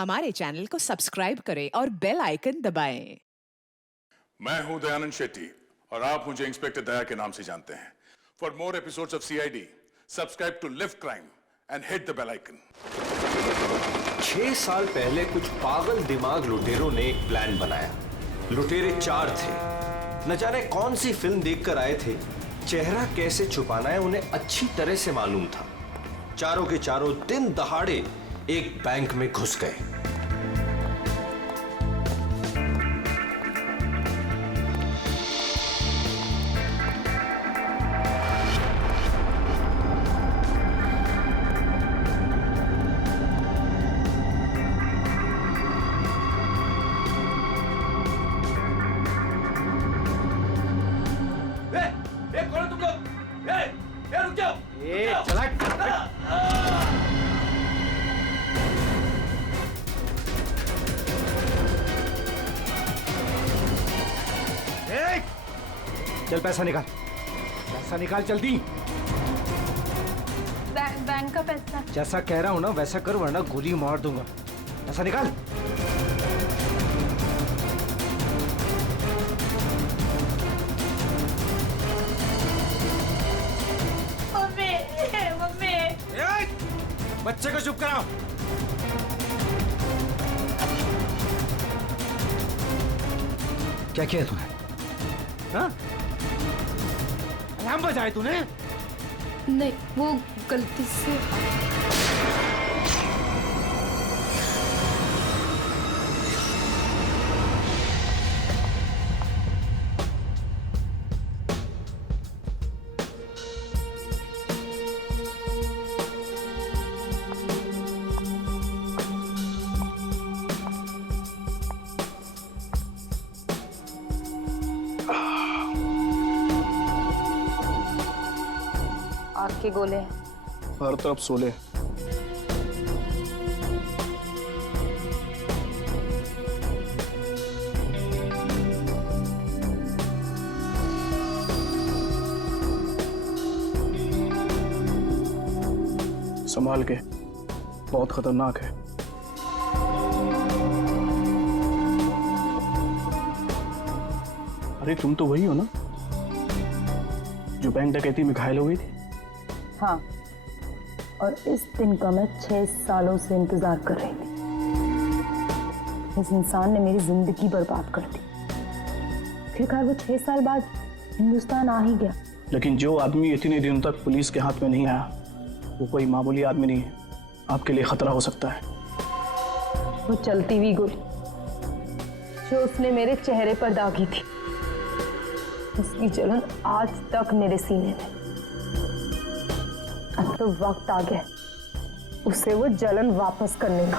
हमारे चैनल को सब्सक्राइब करें और बेल आइकन दबाएं। मैं हूं दयानंद शेट्टी और आप मुझे इंस्पेक्टर दया के नाम से जानते हैं। For more episodes of CID, subscribe to lift crime and hit the bell icon. 6 साल पहले कुछ पागल दिमाग लुटेरों ने एक प्लान बनाया। लुटेरे 4 थे। न जाने कौन सी फिल्म देखकर आए थे। चेहरा कैसे छुपाना है उन्हें अच्छी तरह से मालूम था। चारों के चारों दिन दहाड़े एक बैंक में घुस गए। चल पैसा निकाल जल्दी। बैंक का पैसा। जैसा कह रहा हूं ना वैसा कर वरना गोली मार दूंगा। पैसा निकाल। मम्मी बच्चे को चुप कराओ। क्या किया तूने? हाँ? अलार्म बजाए तूने? नहीं, वो गलती से। आग के गोले हैं। हर तरफ सोले। संभाल के, बहुत खतरनाक है। अरे तुम तो वही हो ना जो बैंक डकैती में घायल हो गई थी? हाँ, और इस दिन का मैं 6 सालों से इंतजार कर रही थी। इस इंसान ने मेरी जिंदगी बर्बाद कर दी। फिर खैर वो 6 साल बाद हिंदुस्तान आ ही गया। लेकिन जो आदमी इतने दिनों तक पुलिस के हाथ में नहीं आया वो कोई मामूली आदमी नहीं है। आपके लिए खतरा हो सकता है। वो चलती हुई गोली जो उसने मेरे चेहरे पर दागी थी, उसकी जलन आज तक मेरे सीने में। अब तो वक्त आ गया उसे वो जलन वापस करने का।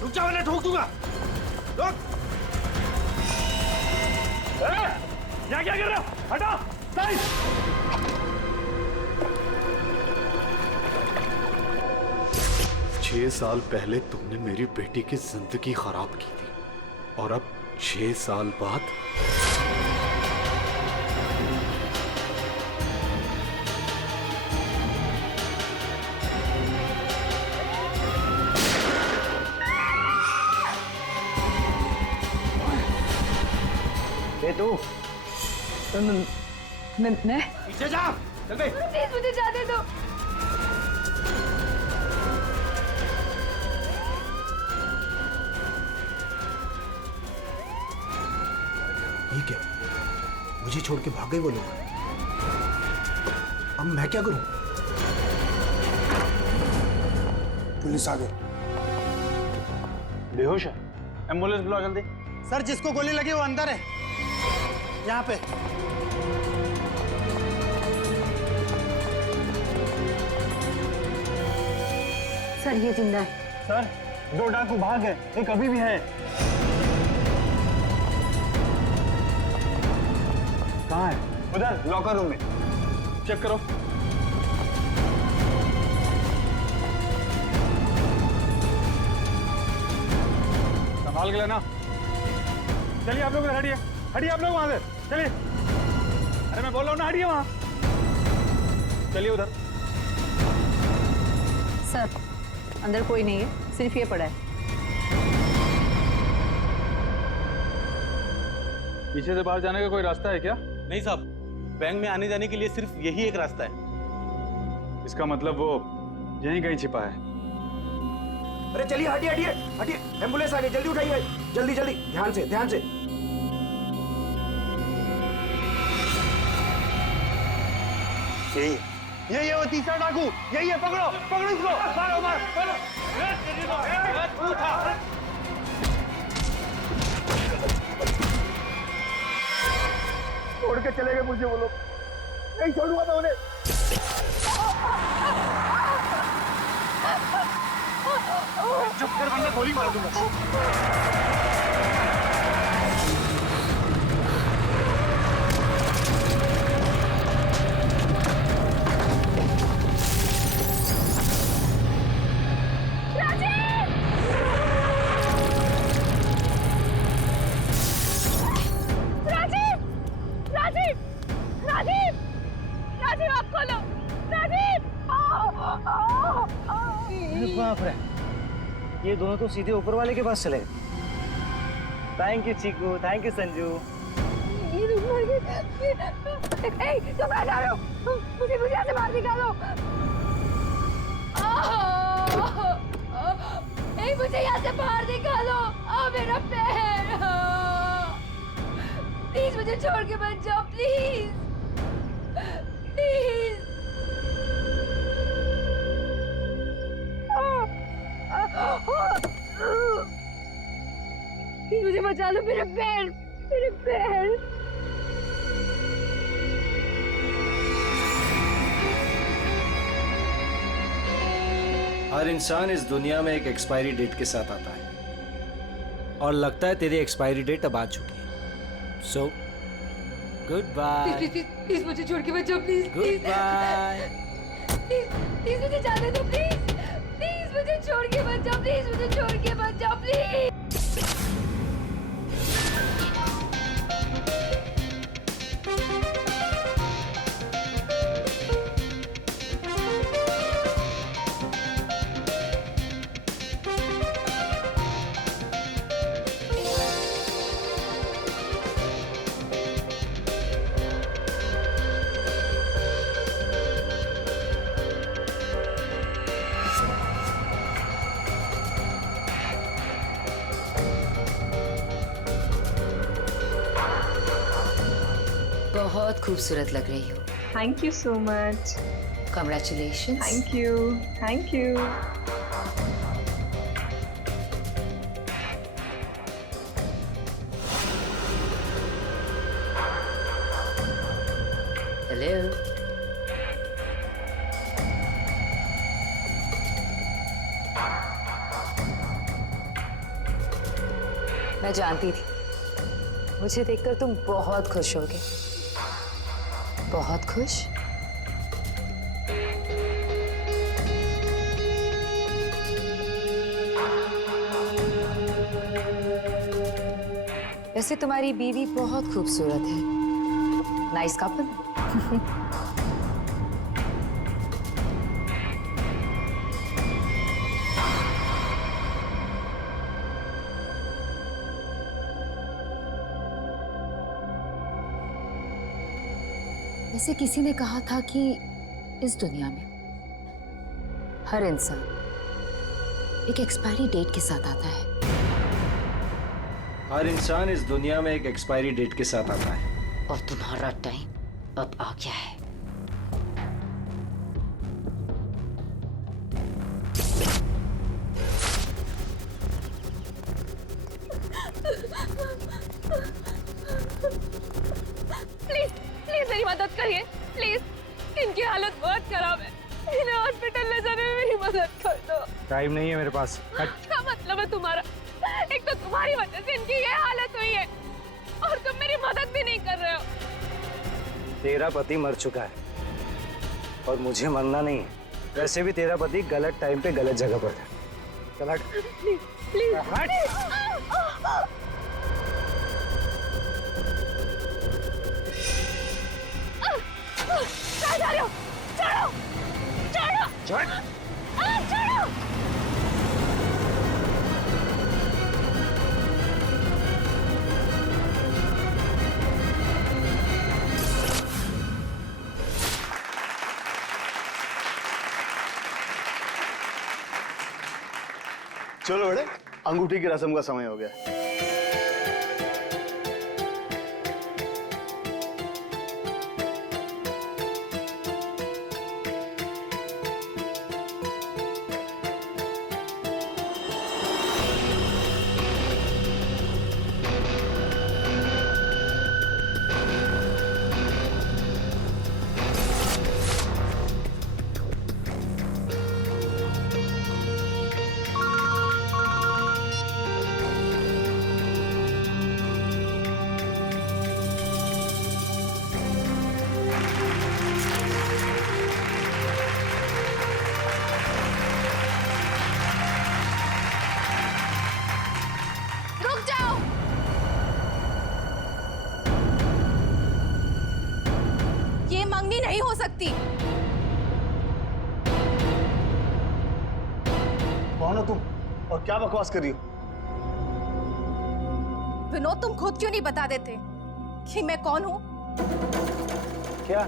रुक जा वरना ठोक दूंगा। रुक। यहाँ क्या कर रहे हो? हटो। साइड। 6 साल पहले तुमने मेरी बेटी की जिंदगी खराब की थी और अब 6 साल बाद तू मैं पीछे जा। चल बे। प्लीज मुझे जाने दो। ये क्या? मुझे छोड़ के भाग गए वो लोग। अब मैं क्या करूं? पुलिस आ गई। बेहोश है। एम्बुलेंस बुलाओ जल्दी। सर, जिसको गोली लगी वो अंदर है, यहाँ पे। सर ये जिंदा है। सर 2 डाकू भाग गए, एक अभी भी है। कहाँ है? उधर लॉकर रूम में। चेक करो। संभाल के लेना। चलिए आप लोग हटिए, हटिए आप लोग वहां से, चलिए। अरे मैं बोल रहा हूँ ना, हटिए वहां। चलिए उधर। सर अंदर कोई नहीं है, सिर्फ ये पड़ा है। पीछे से बाहर जाने का कोई रास्ता है क्या? नहीं साहब, बैंक में आने जाने के लिए सिर्फ यही एक रास्ता है। इसका मतलब वो यहीं कहीं छिपा है। अरे चलिए, हटिए हटिए हटिए, एम्बुलेंस आ गई, जल्दी उठाइए, जल्दी जल्दी, ध्यान से ध्यान से। यही है वो तीसरा डाकू, यही है, पकड़ो पकड़ो इसको, मारो मारो। छोड़ के चले गए मुझे वो लोग, नहीं छोड़ूंगा मैं उन्हें। चुप कर वरना गोली मार दूंगा। बाप रे, ये दोनों तो सीधे ऊपर वाले के पास चले गए। Thank you Chiku, thank you Sanju. तुम आ जा रहे हो, मुझे यहाँ से बाहर निकालो। मुझे यहाँ से बाहर निकालो, मेरा पैर। प्लीज मुझे छोड़ के मत जाओ, प्लीज प्लीज। मुझे बचा लो, मेरे पैर, मेरे पैर। हर इंसान इस दुनिया में एक एक्सपायरी डेट के साथ आता है और लगता है तेरी एक्सपायरी डेट अब आ चुकी है। So good bye. प्लीज मुझे छोड़ के मत जाओ, प्लीज गुड बाय। प्लीज मुझे जाने दो, प्लीज प्लीज मुझे छोड़ के मत जाओ, प्लीज मुझे छोड़ के मत जाओ, प्लीज। बहुत खूबसूरत लग रही हो। Thank you so much. Congratulations. Thank you, thank you. Hello. मैं जानती थी मुझे देखकर तुम बहुत खुश होगे। बहुत खुश? वैसे तुम्हारी बीवी बहुत खूबसूरत है। Nice couple. वैसे किसी ने कहा था कि इस दुनिया में हर इंसान एक एक्सपायरी डेट के साथ आता है। हर इंसान इस दुनिया में एक एक्सपायरी डेट के साथ आता है। और तुम्हारा टाइम अब आ गया है। प्लीज प्लीज मेरी मदद करिए, प्लीज। इनकी हालत बहुत खराब है, इन्हें हॉस्पिटल ले जाने में मेरी मदद कर दो। टाइम नहीं है मेरे पास। क्या मतलब है तुम्हारा? एक तो तुम्हारी वजह से इनकी ये हालत हुई है और तुम मेरी मदद भी नहीं कर रहे हो। तेरा पति मर चुका है और मुझे मरना नहीं है। वैसे भी तेरा पति गलत टाइम पे गलत जगह पर था। चल हट। प्लीज प्लीज हट। कहाँ जा रहे हो? छोड़ो, छोड़ो, छोड़ो, छोड़ो। चलो बेटे, अंगूठी की रस्म का समय हो गया। रुक जाओ। ये मंगनी नहीं हो सकती। कौन हो तुम और क्या बकवास कर रही हो? विनोद, तुम खुद क्यों नहीं बता देते कि मैं कौन हूँ? क्या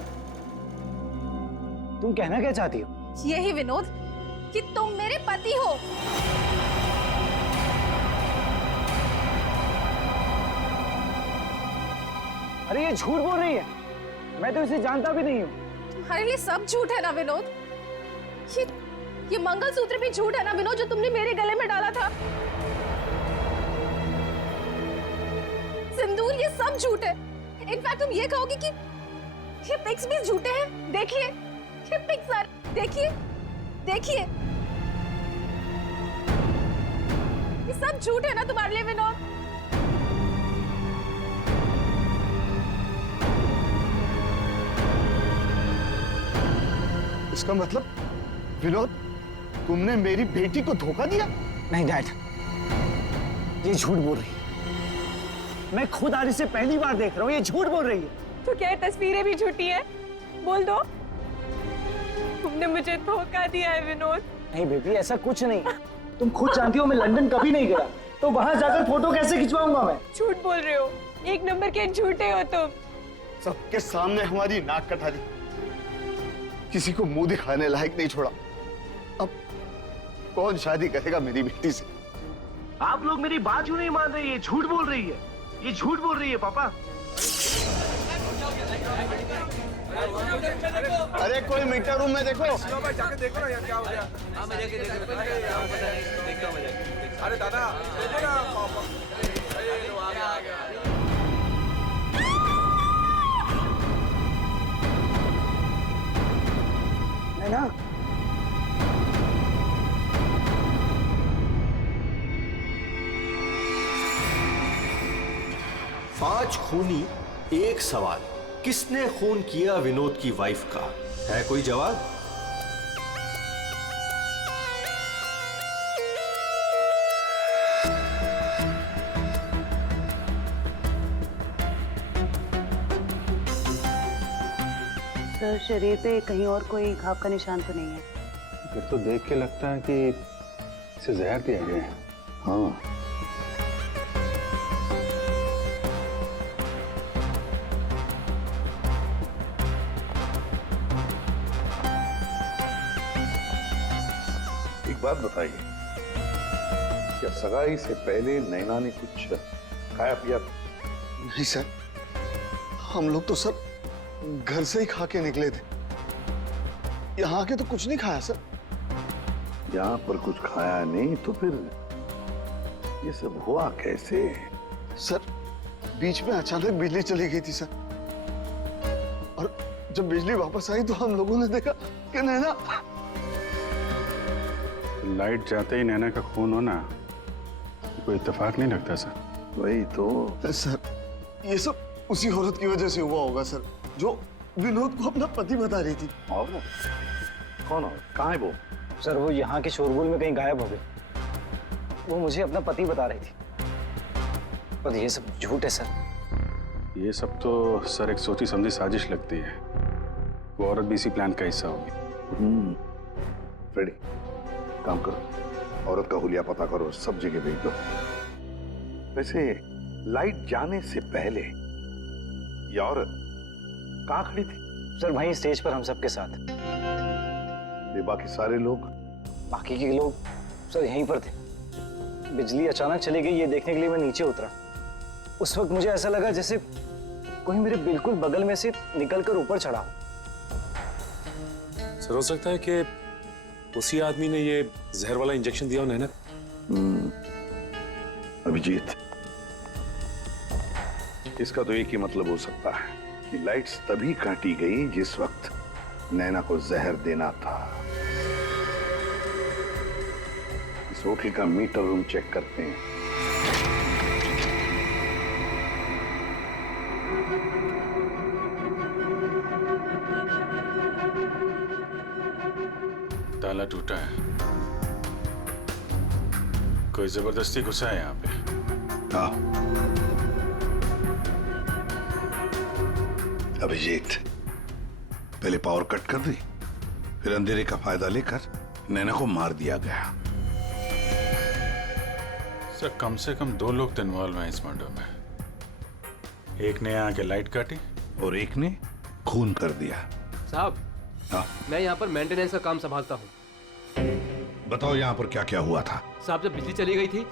तुम कहना क्या चाहती हो? यही विनोद कि तुम मेरे पति हो। अरे ये झूठ बोल रही है, मैं तो इसे जानता भी नहीं हूँ। तुम्हारे लिए सब झूठ है ना विनोद? ये मंगलसूत्र भी झूठ है ना विनोद, जो तुमने मेरे गले में डाला था? सिंदूर, ये सब झूठ है। इनफैक्ट तुम ये कहोगे कि ये पिक्स भी झूठे हैं। देखिए ये पिक्स, देखिए देखिए, ये सब झूठ है ना तुम्हारे लिए विनोद? इसका मतलब विनोद, तुमने मेरी बेटी को धोखा दिया? नहीं डैड, ये झूठ बोल रही है। मैं खुद आज इसे पहली बार देख रहा हूँ, ये झूठ बोल रही है। तो क्या तस्वीरें भी झूठी हैं? बोल दो, तुमने मुझे धोखा दिया है विनोद। नहीं बेबी, ऐसा कुछ नहीं। तुम खुद जानती हो मैं लंदन कभी नहीं गया, तो वहां जाकर फोटो कैसे खिंचवाऊंगा मैं? झूठ बोल रहे हो, एक नंबर के झूठे हो तुम। सबके सामने हमारी नाक कटा दी, किसी को मुंह दिखाने लायक नहीं छोड़ा। अब कौन शादी करेगा मेरी बेटी से? आप लोग मेरी बात क्यों नहीं मान रहे? ये झूठ बोल रही है, ये झूठ बोल रही है पापा। अरे कोई मीटर रूम में देखो। जाके देखो ना यार, क्या हो गया? अरे दादा देखो ना, ना 5 खूनी एक सवाल, किसने खून किया विनोद की वाइफ का? है कोई जवाब? सर, शरीर पे कहीं और कोई घाव का निशान तो नहीं है? फिर तो देख के लगता है कि इसे जहर दिया गया है। हाँ, एक बात बताइए, क्या सगाई से पहले नैना ने कुछ खाया पिया? नहीं सर, हम लोग तो सर घर से ही खा के निकले थे। यहाँ के तो कुछ नहीं खाया सर। यहाँ पर कुछ खाया नहीं तो फिर ये सब हुआ कैसे? सर बीच में अचानक बिजली चली गई थी सर, और जब बिजली वापस आई तो हम लोगों ने देखा कि नैना। लाइट जाते ही नैना का खून होना कोई इत्तेफाक नहीं लगता सर। वही तो सर, ये सब उसी औरत की वजह से हुआ होगा सर, जो विनोद को अपना पति बता रही थी। और कौन और कहाँ है वो? सर वो यहाँ के शोरगुल में कहीं गायब हो गई। वो मुझे अपना पति बता रही थी, पर ये सब झूठ है सर। ये सब तो सर एक सोची समझी साजिश लगती है। वो औरत भी इसी प्लान का हिस्सा होगी। फ्रेडी, काम करो, औरत का हुलिया पता करो, सब जगह भेज दो। वैसे लाइट जाने से पहले ये औरत कहाँ खड़ी थी? सर वहीं स्टेज पर हम सबके साथ। ये बाकी सारे लोग? बाकी के लोग सर यहीं पर थे। बिजली अचानक चली गई ये देखने के लिए मैं नीचे उतरा। उस वक्त मुझे ऐसा लगा जैसे कोई मेरे बिल्कुल बगल में से निकलकर ऊपर चढ़ा। सर हो सकता है कि उसी आदमी ने ये जहर वाला इंजेक्शन दिया हो नैना। अभिजीत, इसका तो एक ही मतलब हो सकता है कि लाइट्स तभी काटी गई जिस वक्त नैना को जहर देना था। इस होटल का मीटर रूम चेक करते हैं। ताला टूटा है, कोई जबरदस्ती घुसा है यहाँ पे। हाँ अभिजीत, पहले पावर कट कर दी, फिर अंधेरे का फायदा लेकर नैना को मार दिया गया। सर कम से कम 2 लोग तो इन्वॉल्व हैं इस मर्डर में। एक ने यहाँ के लाइट काटी और एक ने खून कर दिया। साहब, हाँ मैं यहाँ पर मेंटेनेंस का काम संभालता हूँ। बताओ यहाँ पर क्या क्या हुआ था? साहब जब बिजली चली गई थी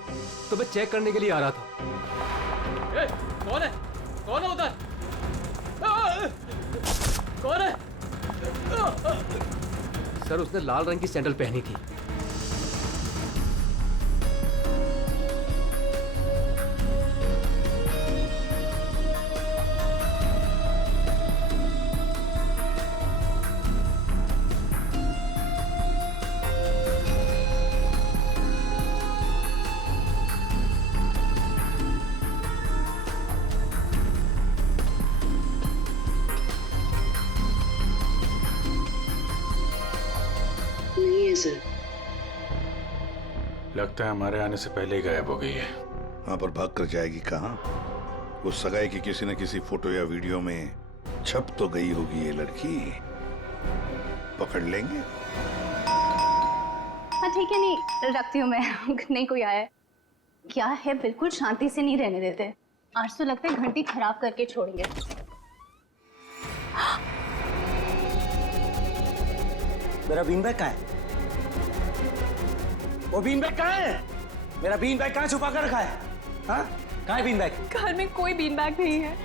तो मैं चेक करने के लिए आ रहा था। कौन है? कौन है उधर? कौन है? सर उसने लाल रंग की सैंडल पहनी थी। लगता है हमारे आने से पहले ही गायब हो गई है। वहां पर भाग कर जाएगी कहाँ? वो सगाई की किसी न किसी फोटो या वीडियो में छप तो गई होगी ये लड़की। पकड़ लेंगे। हाँ ठीक है, नहीं रखती हूँ मैं। नहीं कोई आया है क्या है? बिल्कुल शांति से नहीं रहने देते। आज तो लगता है घंटी खराब करके छोड़ेंगे। मेरा बीन बैग कहाँ है? वो बीन बैग कहाँ है? मेरा बीन बैग कहाँ छुपा कर रखा है? हाँ? कहाँ है बीन बैग? घर में कोई बीन बैग नहीं है।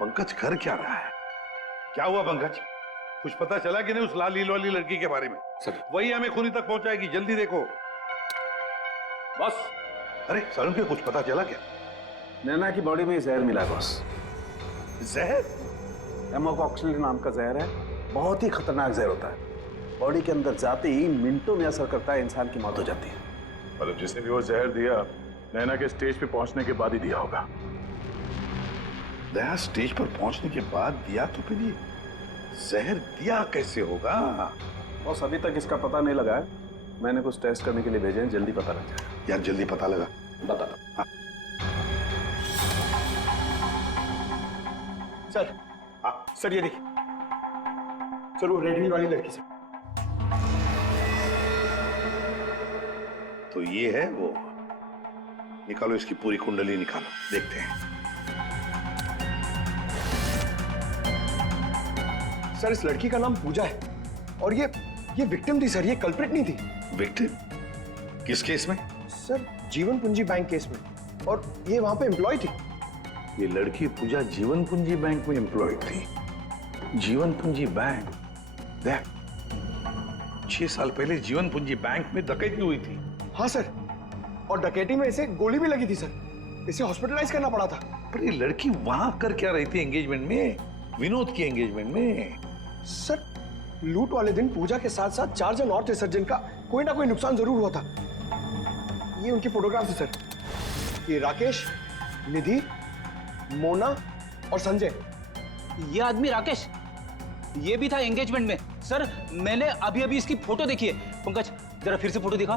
पंकज कर क्या रहा है? क्या हुआ पंकज? कुछ पता चला कि नहीं उस लाल लील वाली लड़की के बारे में? सर वही हमें खूनी तक पहुंचाएगी, जल्दी देखो। बस अरे सरुण के कुछ पता चला क्या? नैना की बॉडी में जहर मिला बॉस। जहर? एमोकॉक्सिलिन नाम का जहर है, बहुत ही खतरनाक जहर होता है। बॉडी के अंदर जाते ही मिनटों में असर करता है, इंसान की मौत हो जाती है। मतलब जिसने भी वो जहर दिया नैना के स्टेज पे पहुंचने के बाद ही दिया होगा। दया स्टेज पर पहुंचने के बाद दिया तो फिर ये जहर दिया कैसे होगा? बॉस अभी तक इसका पता नहीं लगा है। मैंने कुछ टेस्ट करने के लिए भेजे हैं, जल्दी पता लग जाएगा। यार जल्दी पता लगा। बता। हाँ। सर, सर ये देखिए, सर वो रेड हिल वाली लड़की से। तो ये है वो। निकालो इसकी पूरी कुंडली निकालो, देखते हैं। सर इस लड़की का नाम पूजा है और ये विक्टिम थी सर, ये कल्प्रिट नहीं थी। विक्टिम? किस केस में? सर जीवन पूंजी बैंक केस में, और ये वहां पे एम्प्लॉय थी। ये लड़की पूजा जीवन पूंजी बैंक में एम्प्लॉय थी। जीवन पूंजी बैंक? देख, 6 साल पहले जीवन पूंजी बैंक में डकैती हुई थी। हाँ सर, और डकैती में इसे गोली भी लगी थी सर, इसे हॉस्पिटलाइज करना पड़ा था। पर ये लड़की वहां कर क्या रही थी एंगेजमेंट में, विनोद की एंगेजमेंट में? सर लूट वाले दिन पूजा के साथ साथ 4 जन और थे सर, जिनका कोई ना कोई नुकसान जरूर हुआ था। ये उनकी फोटोग्राफ है सर। ये राकेश, निधि, मोना और संजय। ये आदमी राकेश, ये भी था एंगेजमेंट में। सर मैंने अभी अभी इसकी फोटो देखी है। पंकज जरा फिर से फोटो दिखा।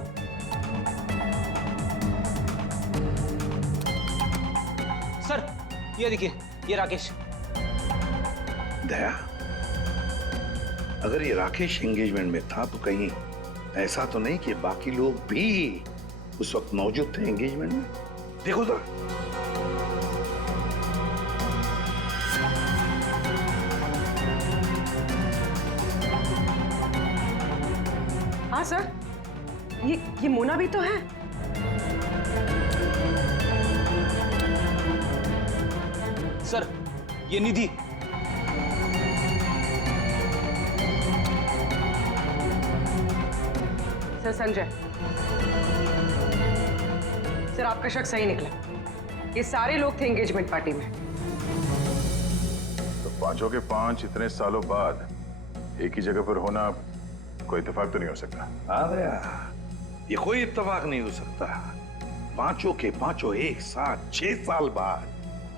सर ये देखिए, ये राकेश। दया, अगर ये राकेश एंगेजमेंट में था तो कहीं ऐसा तो नहीं कि बाकी लोग भी उस वक्त मौजूद थे एंगेजमेंट में? देखो जरा। हाँ सर, ये मोना भी तो है। सर ये निधि। सर संजय, सर आपका शक सही निकला। ये सारे लोग थे एंगेजमेंट पार्टी में। तो पांचों के पांच इतने सालों बाद एक ही जगह पर होना कोई इत्तेफाक तो नहीं हो सकता। हाँ दया, ये कोई इत्तेफाक नहीं हो सकता। पांचों के पांचों एक साथ 6 साल बाद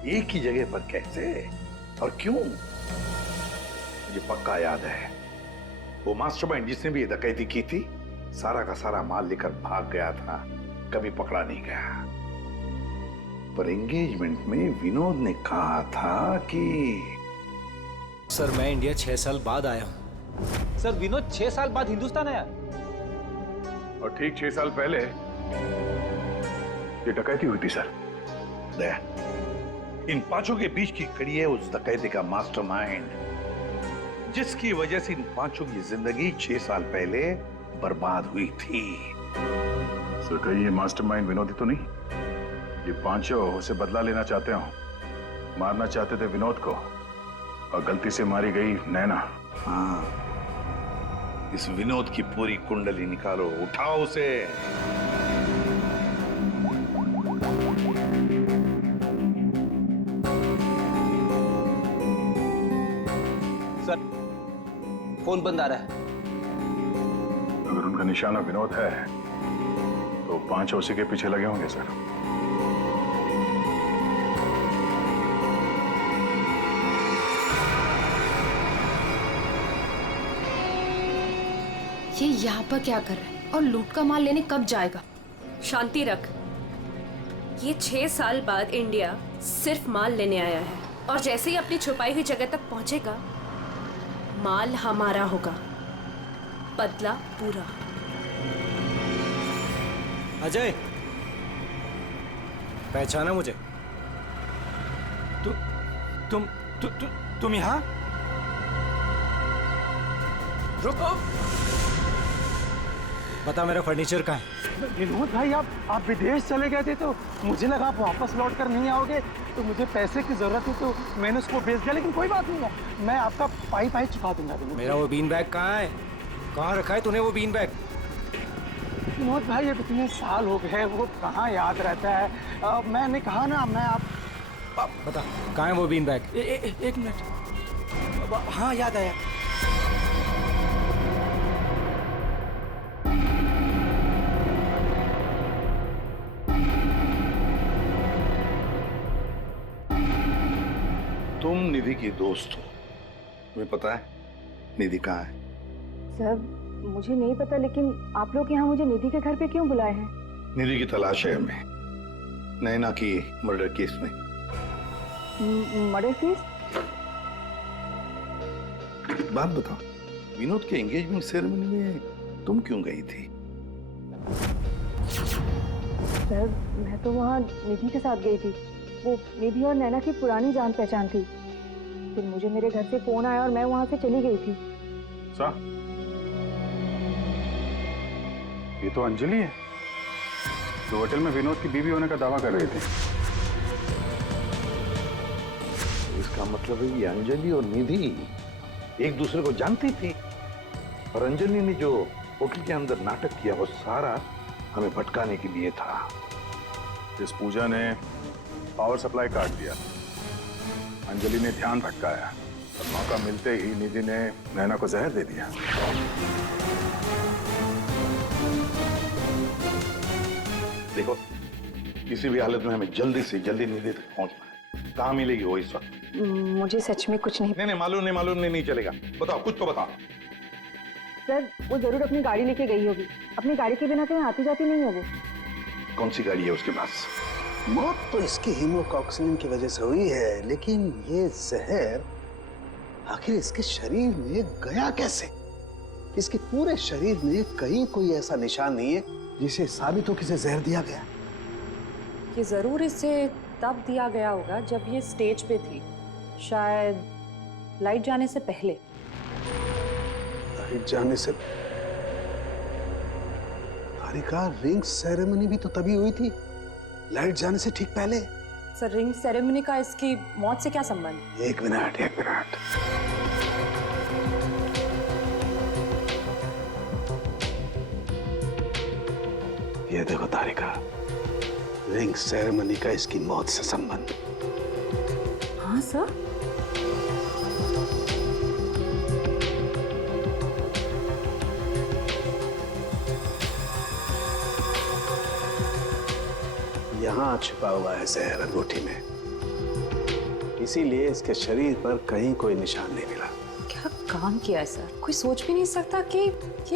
एक ही जगह पर कैसे और क्यों? मुझे पक्का याद है, वो मास्टरमाइंड जिसने भी ये डकैती की थी सारा का सारा माल लेकर भाग गया था, कभी पकड़ा नहीं गया। पर एंगेजमेंट में विनोद ने कहा था कि सर मैं इंडिया 6 साल बाद आया हूं। सर विनोद 6 साल बाद हिंदुस्तान आया। और ठीक 6 साल पहले ये डकैती हुई थी सर। दया, इन पांचों के बीच की कड़ी है उस डकैती का मास्टरमाइंड, जिसकी वजह से इन पांचों की जिंदगी 6 साल पहले बर्बाद हुई थी। सर कहीं ये मास्टरमाइंड विनोद ही तो नहीं? ये पांचों उसे बदला लेना चाहते हो, मारना चाहते थे विनोद को और गलती से मारी गई नैना। हाँ, इस विनोद की पूरी कुंडली निकालो, उठाओ उसे। सर फोन बंद आ रहा है। अगर उनका निशाना विनोद है तो पांचों उसी के पीछे लगे होंगे सर। ये यहाँ पर क्या कर रहा है और लूट का माल लेने कब जाएगा? शांति रख। ये 6 साल बाद इंडिया सिर्फ माल लेने आया है और जैसे ही अपनी छुपाई हुई जगह तक पहुंचेगा माल हमारा होगा, बदला पूरा। अजय, पहचाना मुझे? तुम यहाँ? रुको, बता मेरा फर्नीचर कहाँ है? विनोद भाई, आप विदेश चले गए थे तो मुझे लगा आप वापस लौट कर नहीं आओगे, तो मुझे पैसे की जरूरत थी तो मैंने उसको बेच दिया। लेकिन कोई बात नहीं है, मैं आपका पाई चुका दूंगा। मेरा वो बीन बैग कहाँ है? कहाँ रखा है तूने वो बीन बैग? विनोद भाई, अब इतने साल हो गए, वो कहाँ याद रहता है। मैंने कहा ना, मैं आप बता कहाँ है वो बीन बैग? एक मिनट। हाँ याद आया। तुम निधि की दोस्त हो, तुम्हें पता है निधि कहाँ है? सर मुझे नहीं पता, लेकिन आप लोग यहाँ मुझे निधि के घर पे क्यों बुलाए हैं? निधि की तलाश है हमें, नैना की मर्डर केस में। Murder case? बात बताओ, विनोद के एंगेजमेंट सेरेमनी में तुम क्यों गई थी? सर मैं तो वहाँ निधि के साथ गई थी। वो निधि और नैना की पुरानी जान पहचान थी। फिर मुझे मेरे घर से फोन आया और मैं वहाँ से चली गई थी। ये तो अंजलि है जो होटल में विनोद की बीवी होने का दावा कर रही थी। इसका मतलब है ये अंजलि और निधि एक दूसरे को जानती थी, और अंजलि ने जो होटल के अंदर नाटक किया वो सारा हमें भटकाने के लिए था। इस पूजा ने पावर सप्लाई काट दिया, अंजलि ने ध्यान भटकाया और मौका मिलते ही निधि ने नैना को जहर दे दिया। देखो, किसी भी हालत में हमें जल्दी से जल्दी निधि तक पहुंचना है। कहाँ मिलेगी वो इस वक्त? मुझे सच में कुछ नहीं। नहीं, मालूम नहीं चलेगा। बताओ, कुछ तो बताओ। सर वो जरूर अपनी गाड़ी लेके गई होगी। अपनी गाड़ी के बिना कहीं आती जाती नहीं होगी। कौन सी गाड़ी है उसके पास? मौत तो इसकी हीमोकॉक्सिन की वजह से हुई है, लेकिन ये जहर आखिर इसके शरीर में गया कैसे? इसके पूरे शरीर में कहीं कोई ऐसा निशान नहीं है जिसे साबित हो कि इसे जहर दिया गया। ये जरूर इसे तब दिया गया होगा जब ये स्टेज पे थी, शायद लाइट जाने से पहले। लाइट जाने से? तारिका, रिंग सेरेमनी भी तो तभी हुई थी, लाइट जाने से ठीक पहले। सर, रिंग सेरेमनी का इसकी मौत से क्या संबंध? एक मिनट। ये देखो तारिका, रिंग सेरेमनी का इसकी मौत से संबंध। हाँ सर। यहाँ छुपा हुआ है जहर अंगूठी में, इसीलिए इसके शरीर पर कहीं कोई निशान नहीं मिला। क्या काम किया है सर? कोई सोच भी नहीं सकता कि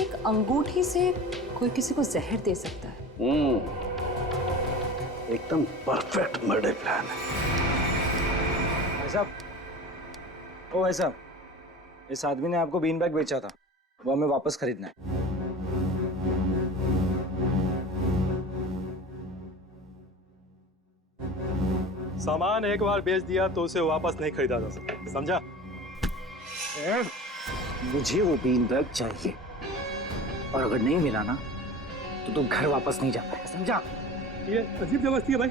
एक अंगूठी से कोई किसी को जहर दे सकता है। एकदम परफेक्ट मर्डर प्लान है। भाई साहब, ओ भाई साहब, इस आदमी ने आपको बीन बैग बेचा था, वो हमें वापस खरीदना है। सामान एक बार बेच दिया तो उसे वापस नहीं खरीदा जा सकता, समझा? मुझे वो बीन बैग चाहिए, और अगर नहीं मिला ना तो तुम घर वापस नहीं जा पाएगा, समझा? ये अजीब जबरदस्ती है भाई।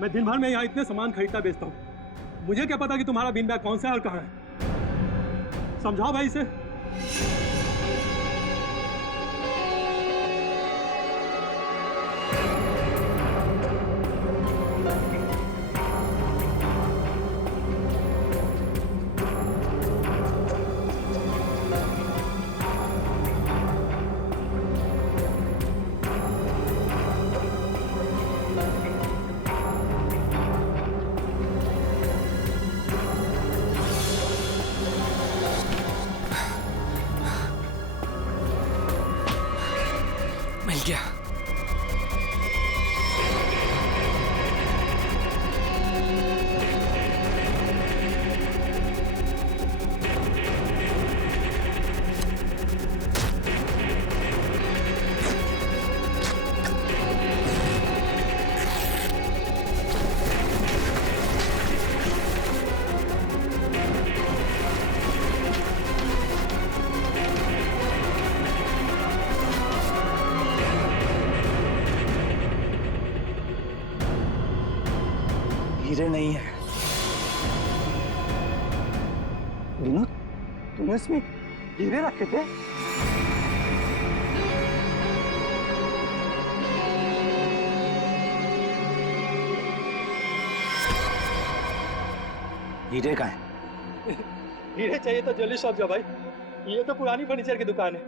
मैं दिन भर में यहाँ इतने सामान खरीदता बेचता हूँ, मुझे क्या पता कि तुम्हारा बीन बैग कौन सा है और कहाँ है? समझाओ भाई इसे। मिल गया। हीरे नहीं है। विनोद, तूने इसमें हीरे रखे थे? हीरे कहाँ है? हीरे चाहिए तो ज्वेलरी शॉप जा भाई, ये तो पुरानी फर्नीचर की दुकान है,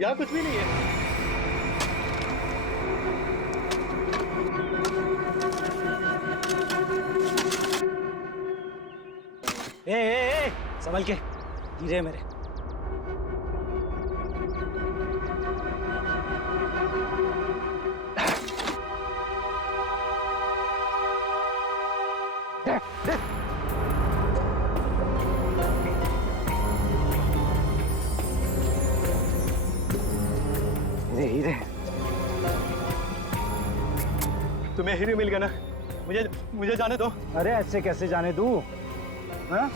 यहाँ कुछ भी नहीं है। ए, संभल के, हीरे मेरे। हीरे तुम्हें हीरे मिल गया ना, मुझे जाने दो। अरे ऐसे कैसे जाने दूं? हाँ?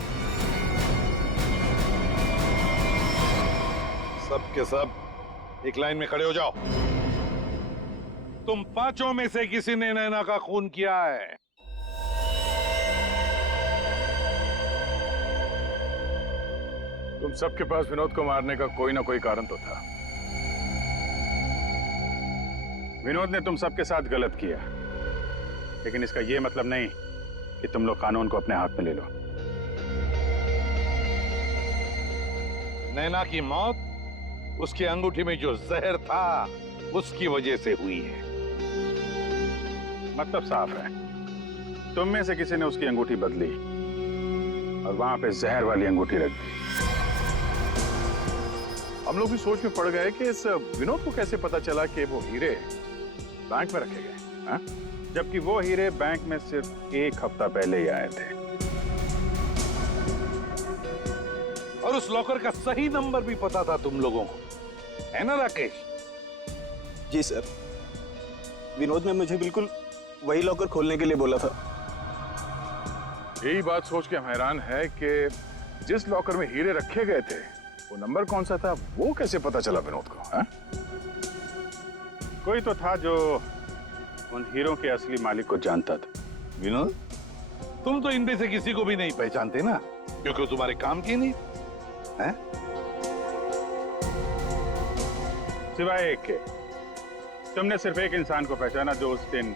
सब के सब एक लाइन में खड़े हो जाओ। तुम पांचों में से किसी ने नैना का खून किया है? तुम सबके पास विनोद को मारने का कोई ना कोई कारण तो था। विनोद ने तुम सबके साथ गलत किया, लेकिन इसका यह मतलब नहीं कि तुम लोग कानून को अपने हाथ में ले लो। नैना की मौत उसकी अंगूठी में जो जहर था उसकी वजह से हुई है। मतलब साफ है, तुम में से किसी ने उसकी अंगूठी बदली और वहां पे जहर वाली अंगूठी रख दी। हम लोग भी सोच में पड़ गए कि इस विनोद को कैसे पता चला कि वो हीरे बैंक में रखे गए। जबकि वो हीरे बैंक में सिर्फ 1 हफ्ता पहले ही आए थे। और उस लॉकर का सही नंबर भी पता था तुम लोगों को, है ना राकेश? जी सर, विनोद ने मुझे बिल्कुल वही लॉकर खोलने के लिए बोला था। यही बात सोच के हम हैरान है कि जिस लॉकर में हीरे रखे गए थे वो नंबर कौन सा था, वो कैसे पता चला विनोद को? हा? कोई तो था जो उन हीरों के असली मालिक को जानता था। विनोद, तुम तो इनमें से किसी को भी नहीं पहचानते ना, क्योंकि वो तुम्हारे काम की नहीं है? सिवाय एक के, तुमने सिर्फ एक इंसान को पहचाना जो उस दिन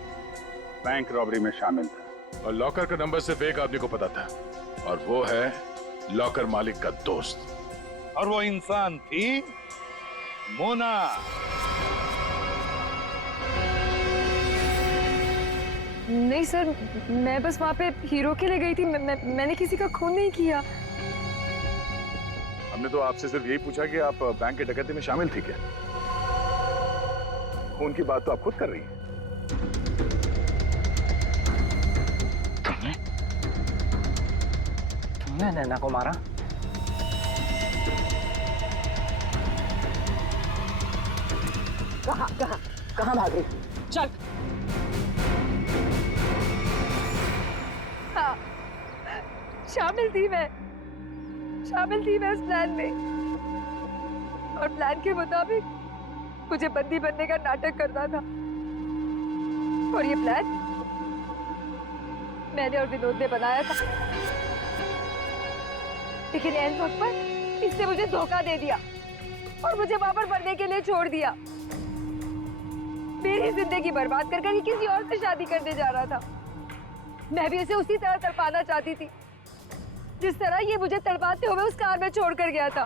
बैंक रॉबरी में शामिल था, और लॉकर का नंबर सिर्फ एक आदमी को पता था, और वो है लॉकर मालिक का दोस्त। और वो इंसान थी मोना। नहीं सर, मैं बस वहाँ पे हीरो के लिए गई थी। मैंने किसी का खून नहीं किया। हमने तो आपसे सिर्फ यही पूछा कि आप बैंक के डकैती में शामिल थी क्या? खून की बात तो आप खुद कर रही हैं। तुमने नैना को मारा? कहाँ भाग रही? चल। हाँ, शामिल थी मैं उस प्लान में, और प्लान के मुताबिक मुझे बंदी बनने का नाटक करना था। और ये प्लान मैंने और विनोद ने बनाया था, लेकिन एंड वक्त पर इसने मुझे धोखा दे दिया और मुझे वहां पर मरने के लिए छोड़ दिया। मेरी जिंदगी बर्बाद कर ये किसी और से शादी करने जा रहा था। मैं भी उसे उसी तरह तड़पाना चाहती थी जिस तरह ये मुझे तड़पाते हुए उस कार में छोड़कर गया था।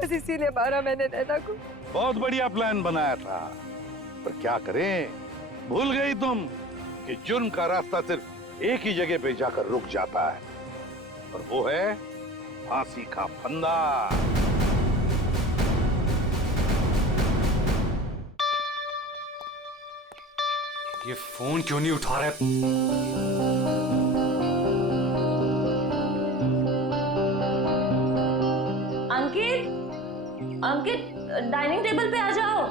बस इसीलिए मारा मैंने नैना को। बहुत बढ़िया प्लान बनाया था, पर क्या करें, भूल गई तुम कि जुर्म का रास्ता सिर्फ एक ही जगह पे जाकर रुक जाता है, और वो है फांसी का फंदा। ये फोन क्यों नहीं उठा रहा? अंकित, डाइनिंग टेबल पे आ जाओ।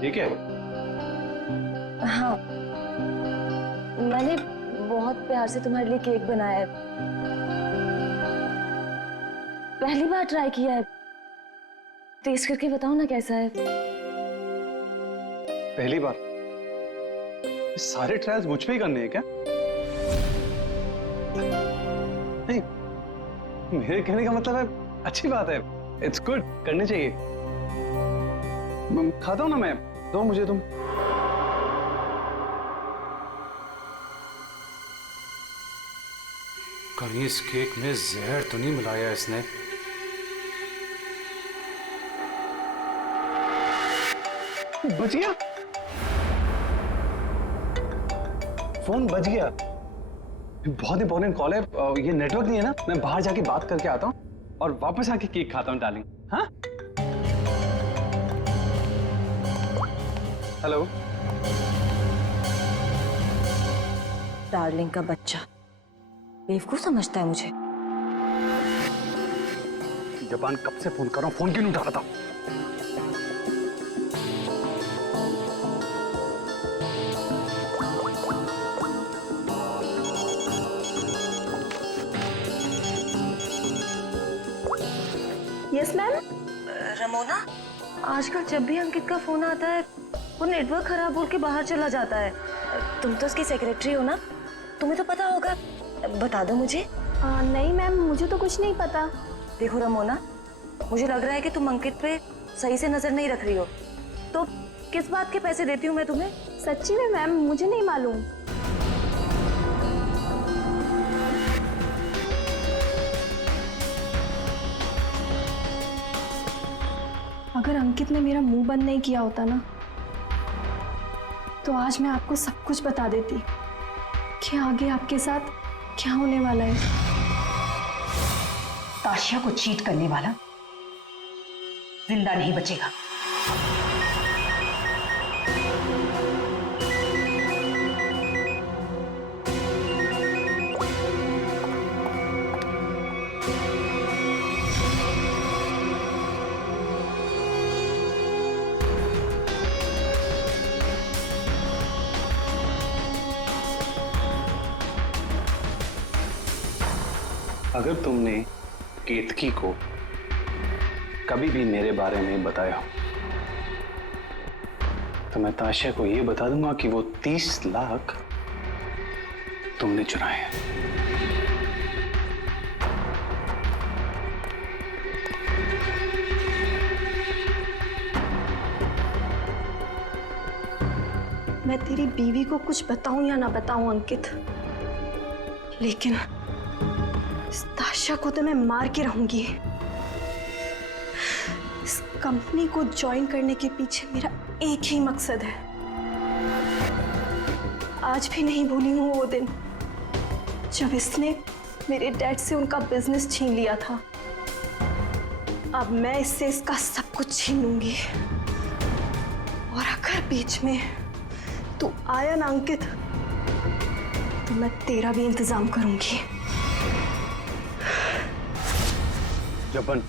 ठीक है? हाँ, मैंने बहुत प्यार से तुम्हारे लिए केक बनाया है। पहली बार ट्राई किया है, टेस्ट करके बताओ ना कैसा है। पहली बार? सारे ट्रायल्स मुझ पे ही करने हैं क्या? नहीं, मेरे कहने का मतलब है अच्छी बात है, इट्स गुड, करने चाहिए। खाता हूं ना मैं, दो मुझे तुम। कहीं इस केक में जहर तो नहीं मिलाया इसने? बच गया, फोन बच गया। बहुत इंपॉर्टेंट कॉल है, ये नेटवर्क नहीं है ना, मैं बाहर जाके बात करके आता हूँ और वापस आके केक खाता हूँ डार्लिंग। हाँ, हेलो। डार्लिंग का बच्चा बेवकूफ समझता है मुझे। जबान कब से फोन कर रहा हूँ, फोन क्यों नहीं उठा रहा था? Yes ma'am. रमोना, आजकल जब भी अंकित का फोन आता है वो नेटवर्क खराब बोल के बाहर चला जाता है। तुम तो उसकी सेक्रेटरी हो ना, तुम्हें तो पता होगा, बता दो मुझे। नहीं मैम, मुझे तो कुछ नहीं पता। देखो रमोना, मुझे लग रहा है कि तुम अंकित पे सही से नजर नहीं रख रही हो, तो किस बात के पैसे देती हूँ मैं तुम्हें? सच्ची में मैम, मुझे नहीं मालूम। अगर अंकित ने मेरा मुंह बंद नहीं किया होता ना, तो आज मैं आपको सब कुछ बता देती कि आगे आपके साथ क्या होने वाला है। ताशिया को चीट करने वाला जिंदा नहीं बचेगा। अगर तुमने केतकी को कभी भी मेरे बारे में बताया तो मैं ताशिया को यह बता दूंगा कि वो 30 लाख तुमने चुराए हैं। मैं तेरी बीवी को कुछ बताऊं या ना बताऊं अंकित, लेकिन इस ताशिया को तो मैं मार के रहूंगी। इस कंपनी को ज्वाइन करने के पीछे मेरा एक ही मकसद है। आज भी नहीं भूली हूं वो दिन जब इसने मेरे डैड से उनका बिजनेस छीन लिया था। अब मैं इससे इसका सब कुछ छीन लूंगी। और अगर बीच में तू आया ना अंकित, तो मैं तेरा भी इंतजाम करूंगी। जबन,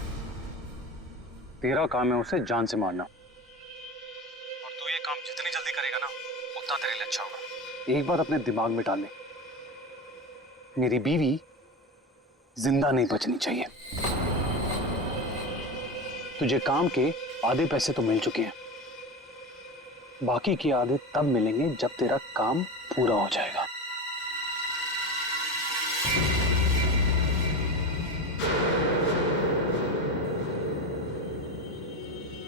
तेरा काम है उसे जान से मारना, और तू ये काम जितनी जल्दी करेगा ना उतना तेरे लिए अच्छा होगा। एक बात अपने दिमाग में डाल ले, मेरी बीवी जिंदा नहीं बचनी चाहिए। तुझे काम के आधे पैसे तो मिल चुके हैं, बाकी के आधे तब मिलेंगे जब तेरा काम पूरा हो जाएगा।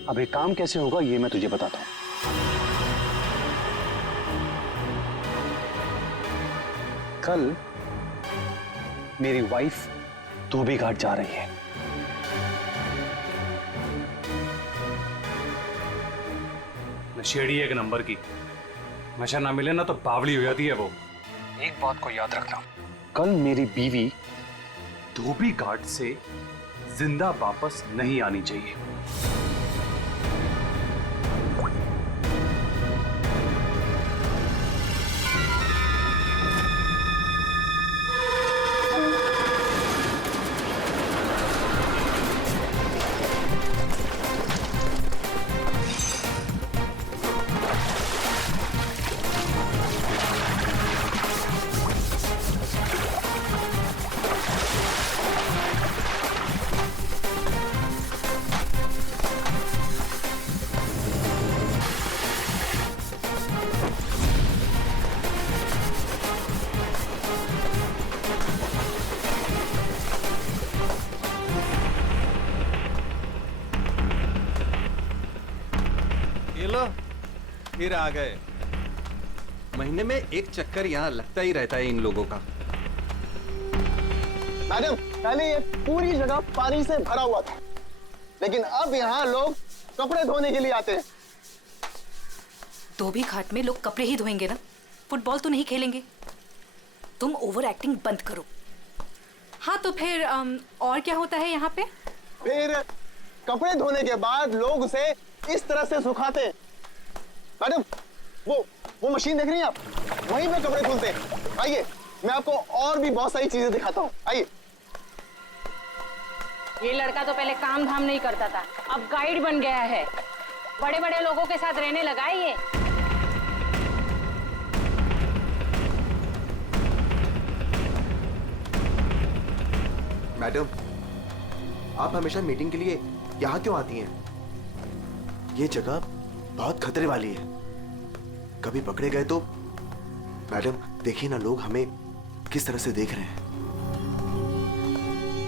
अब ये काम कैसे होगा ये मैं तुझे बताता हूं। कल मेरी वाइफ धोबी घाट जा रही है। नशेड़ी एक नंबर की, नशा ना मिले ना तो बावली हो जाती है वो। एक बात को याद रखना, कल मेरी बीवी धोबी घाट से जिंदा वापस नहीं आनी चाहिए। फिर आ गए। महीने में एक चक्कर यहाँ लगता ही रहता है इन लोगों का। मैडम, पहले ये पूरी जगह पानी से भरा हुआ था, लेकिन अब यहाँ लोग कपड़े धोने के लिए आते हैं। धोबी घाट में लोग कपड़े ही धोएंगे ना, फुटबॉल तो नहीं खेलेंगे। तुम ओवर एक्टिंग बंद करो। हाँ तो फिर और क्या होता है यहाँ पे? फिर कपड़े धोने के बाद लोग उसे इस तरह से सुखाते हैं। मैडम, वो मशीन देख रही हैं आप? वहीं पे कपड़े धुलते हैं। आइए, मैं आपको और भी बहुत सारी चीजें दिखाता हूँ। आइए। ये लड़का तो पहले काम धाम नहीं करता था, अब गाइड बन गया है। बड़े बड़े लोगों के साथ रहने लगा है ये। मैडम, आप हमेशा मीटिंग के लिए यहाँ क्यों आती हैं? ये जगह बहुत खतरे वाली है, कभी पकड़े गए तो। मैडम देखिए ना, लोग हमें किस तरह से देख रहे हैं।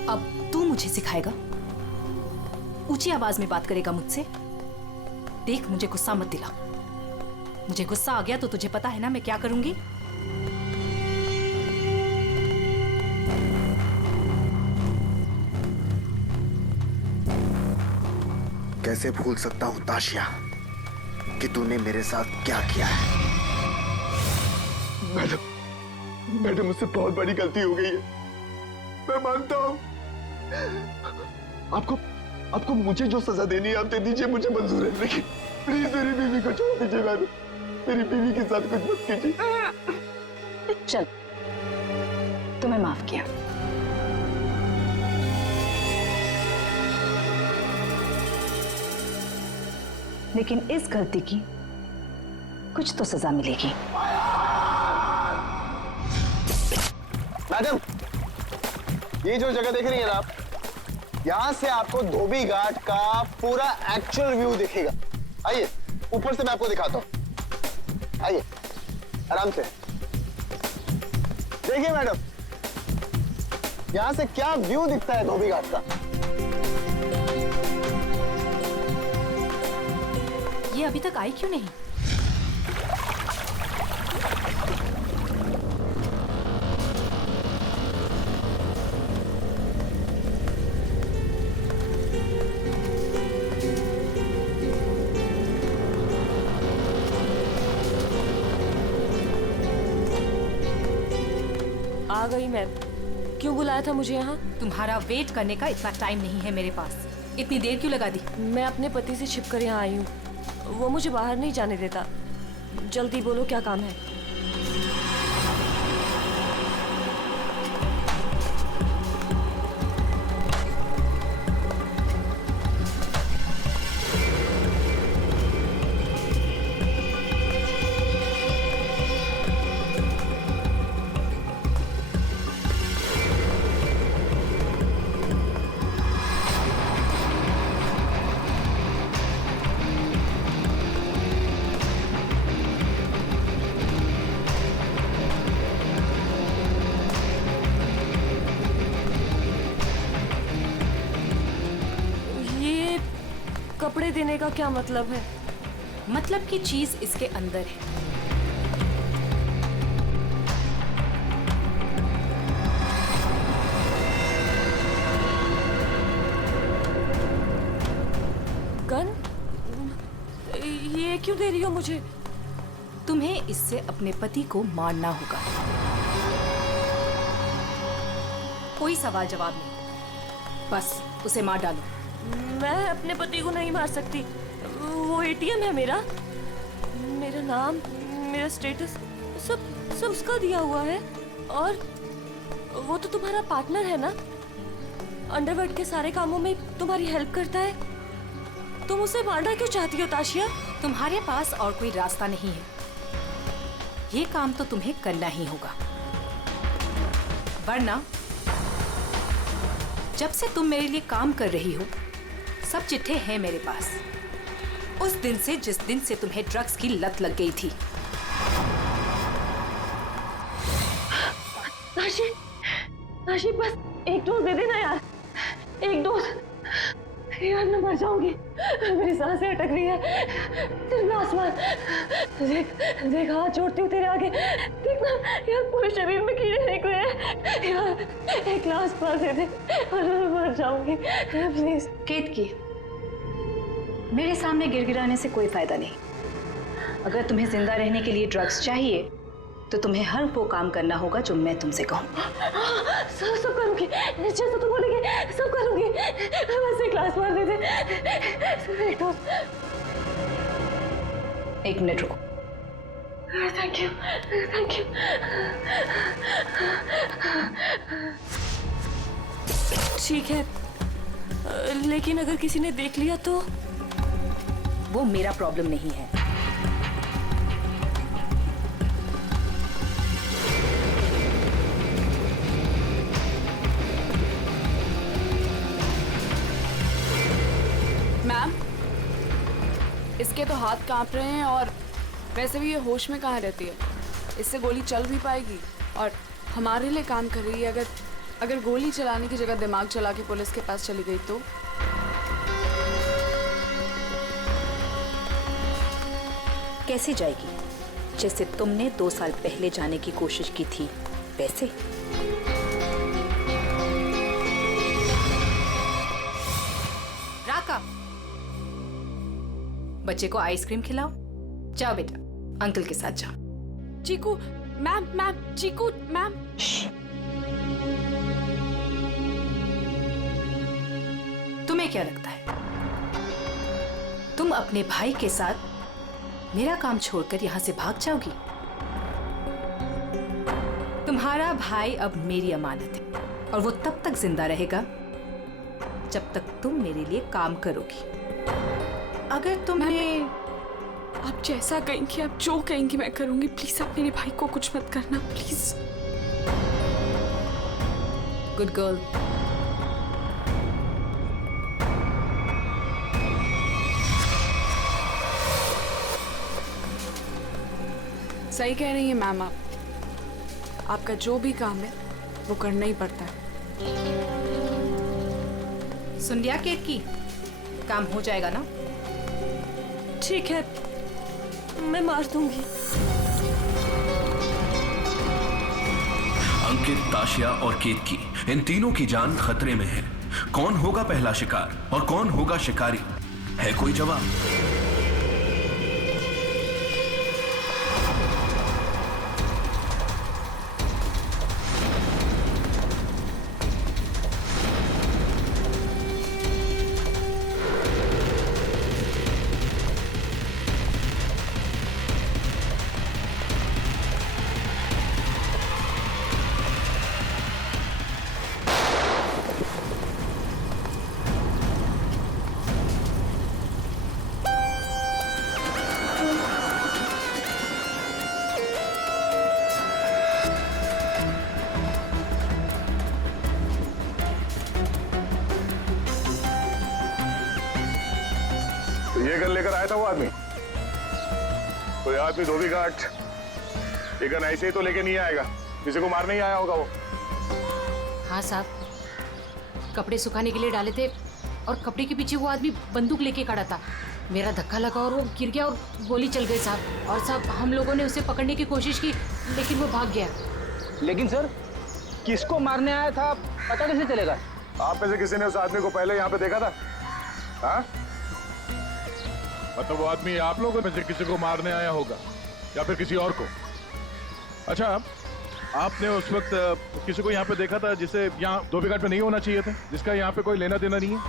अब तू मुझे सिखाएगा? ऊंची आवाज में बात करेगा मुझसे? देख, मुझे गुस्सा मत दिला। मुझे गुस्सा आ गया तो तुझे पता है ना मैं क्या करूंगी। कैसे भूल सकता हूं ताशिया कि तूने मेरे साथ क्या किया है। मैडम, मुझसे बहुत बड़ी गलती हो गई है। मैं मानता हूं, आपको आपको मुझे जो सजा देनी है आप दे दीजिए, मुझे मंजूर है, लेकिन प्लीज मेरी बीवी को छोड़ दीजिए मैडम, मेरी बीवी के साथ कुछ मत कीजिए। चल, तुम्हें माफ किया। लेकिन इस गलती की कुछ तो सजा मिलेगी। मैडम, ये जो जगह देख रही है ना आप, यहाँ से आपको धोबी घाट का पूरा एक्चुअल व्यू दिखेगा। आइए, ऊपर से मैं आपको दिखाता हूँ। आइए, आराम से देखिए मैडम, यहाँ से क्या व्यू दिखता है धोबी घाट का। ये अभी तक आई क्यों नहीं? आ गई मैम। क्यों बुलाया था मुझे यहाँ? तुम्हारा वेट करने का इतना टाइम नहीं है मेरे पास। इतनी देर क्यों लगा दी? मैं अपने पति से छिपकर यहाँ आई हूँ, वो मुझे बाहर नहीं जाने देता। जल्दी बोलो, क्या काम है? कपड़े देने का क्या मतलब है? मतलब की चीज इसके अंदर है। गन? ये क्यों दे रही हो मुझे? तुम्हें इससे अपने पति को मारना होगा। कोई सवाल जवाब नहीं, बस उसे मार डालो। मैं अपने पति को नहीं मार सकती। वो एटीएम है मेरा, मेरा नाम, मेरा स्टेटस सब उसका दिया हुआ है। और वो तो तुम्हारा पार्टनर है ना, अंडरवर्ल्ड के सारे कामों में तुम्हारी हेल्प करता है। तुम उसे मारना क्यों चाहती हो ताशिया? तुम्हारे पास और कोई रास्ता नहीं है, ये काम तो तुम्हें करना ही होगा, वरना जब से तुम मेरे लिए काम कर रही हो सब चिट्ठे हैं मेरे पास, उस दिन से जिस दिन से तुम्हें ड्रग्स की लत लग गई थी। ताशी बस एक डोज दे देना यार, एक डोज। यार मैं मर जाऊंगी, मेरी सांसें अटक रही है। सिर्फ आसमान देख हाथ जोड़ती हूँ तेरे आगे, देखना यार पूरे शरीर में कीड़े निकले हैं। यार एक ग्लास पास दे दे और मैं मर जाऊंगी प्लीज। केतकी, मेरे सामने गिड़गिड़ाने से कोई फायदा नहीं। अगर तुम्हें जिंदा रहने के लिए ड्रग्स चाहिए तो तुम्हें हर वो काम करना होगा जो मैं तुमसे कहूँ। सब करूंगी, जैसा तुम बोलेंगे सब करूंगी। बस एक ग्लास मार दे दे। एक मिनट रुको। Thank you, thank you. ठीक है, लेकिन अगर किसी ने देख लिया तो? वो मेरा प्रॉब्लम नहीं है। मैम, इसके तो हाथ कांप रहे हैं और वैसे भी ये होश में कहाँ रहती है। इससे गोली चल भी पाएगी और हमारे लिए काम कर रही है। अगर गोली चलाने की जगह दिमाग चला के पुलिस के पास चली गई तो? कैसे जाएगी? जैसे तुमने 2 साल पहले जाने की कोशिश की थी वैसे। राका, बच्चे को आइसक्रीम खिलाओ। जाओ बेटा, अंकल के साथ जाओ। चीकू मैम, चीकू मैम। क्या लगता है तुम अपने भाई के साथ मेरा काम छोड़कर यहां से भाग जाओगी? तुम्हारा भाई अब मेरी अमानत है और वो तब तक जिंदा रहेगा जब तक तुम मेरे लिए काम करोगी। अगर तुम्हें आप जैसा कहेंगी, आप जो कहेंगी मैं करूंगी। प्लीज आप मेरे भाई को कुछ मत करना, प्लीज। Good girl. सही कह रही है मैम आप। आपका जो भी काम है वो करना ही पड़ता है। सुन लिया केतकी? काम हो जाएगा ना? ठीक है, मैं मार दूंगी। अंकित, ताशिया और केतकी, इन तीनों की जान खतरे में है। कौन होगा पहला शिकार और कौन होगा शिकारी? है कोई जवाब? ये गन लेकर आया था वो आदमी? कोई आदमी धोबी घाट ये गन ऐसे ही तो लेके नहीं आएगा, किसी को मारने ही आया होगा वो। हाँ साहब, कपड़े सुखाने के लिए डाले थे और कपड़े के पीछे वो आदमी बंदूक लेके खड़ा था। मेरा धक्का लगा और वो गिर गया और गोली चल गई साहब। और साहब हम लोगों ने उसे पकड़ने की कोशिश की लेकिन वो भाग गया। लेकिन सर किसको मारने आया था पता कैसे चलेगा? आप में से किसी ने उस आदमी को पहले यहाँ पे देखा था? हाँ? मतलब वो आदमी आप लोगों में से किसी को मारने आया होगा या फिर किसी और को? अच्छा, आपने उस वक्त किसी को यहाँ पे देखा था जिसे यहाँ धोबी घाट पे नहीं होना चाहिए था, जिसका यहाँ पे कोई लेना देना नहीं है?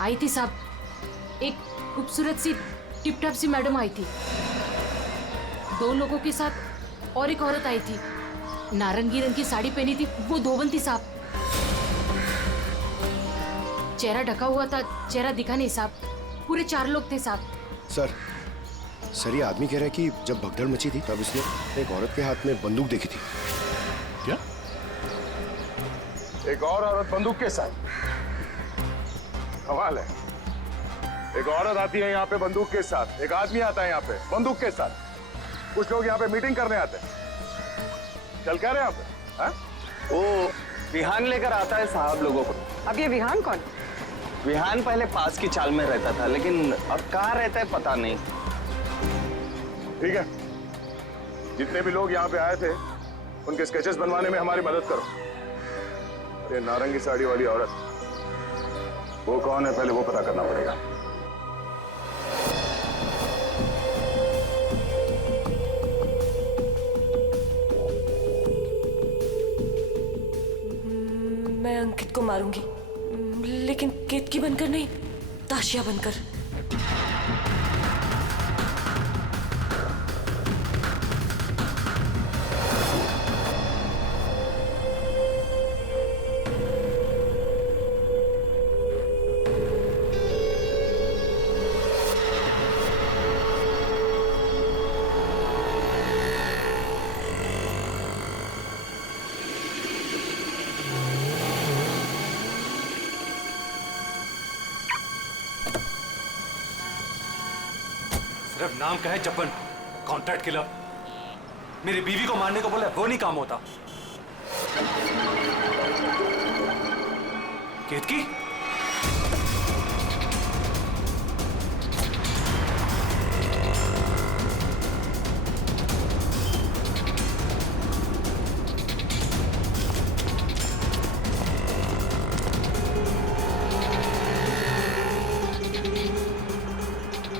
आई थी साहब, एक खूबसूरत सी टिप टॉप सी मैडम आई थी, 2 लोगों के साथ और एक औरत आई थी, नारंगी रंग की साड़ी पहनी थी, वो धोबन थी साहब। चेहरा ढका हुआ था, चेहरा दिखा नहीं साहब। पूरे 4 लोग थे साहब। सर ये आदमी कह रहा है कि जब भगदड़ मची थी तब इसने एक औरत के हाथ में बंदूक देखी थी। क्या? एक और औरत बंदूक के साथ? कमाल है। एक औरत आती है यहाँ पे बंदूक के साथ, एक आदमी आता है यहाँ पे बंदूक के साथ। कुछ लोग यहाँ पे मीटिंग करने आते हैं। चल क्या रहे हैं यहाँ पे? हाँ? वो विहान लेकर आता है साहब लोगों को। अब ये विहान कौन? विहान पहले पास की चाल में रहता था, लेकिन अब कहाँ रहता है पता नहीं। ठीक है, जितने भी लोग यहाँ पे आए थे उनके स्केचेस बनवाने में हमारी मदद करो। अरे नारंगी साड़ी वाली औरत, वो कौन है पहले वो पता करना पड़ेगा। मैं अंकित को मारूंगी, लेकिन केतकी बनकर नहीं, ताशिया बनकर। सिर्फ नाम का है जपन, कॉन्ट्रैक्ट किलर। मेरी बीवी को मारने को बोला वो नहीं काम होता। केतकी,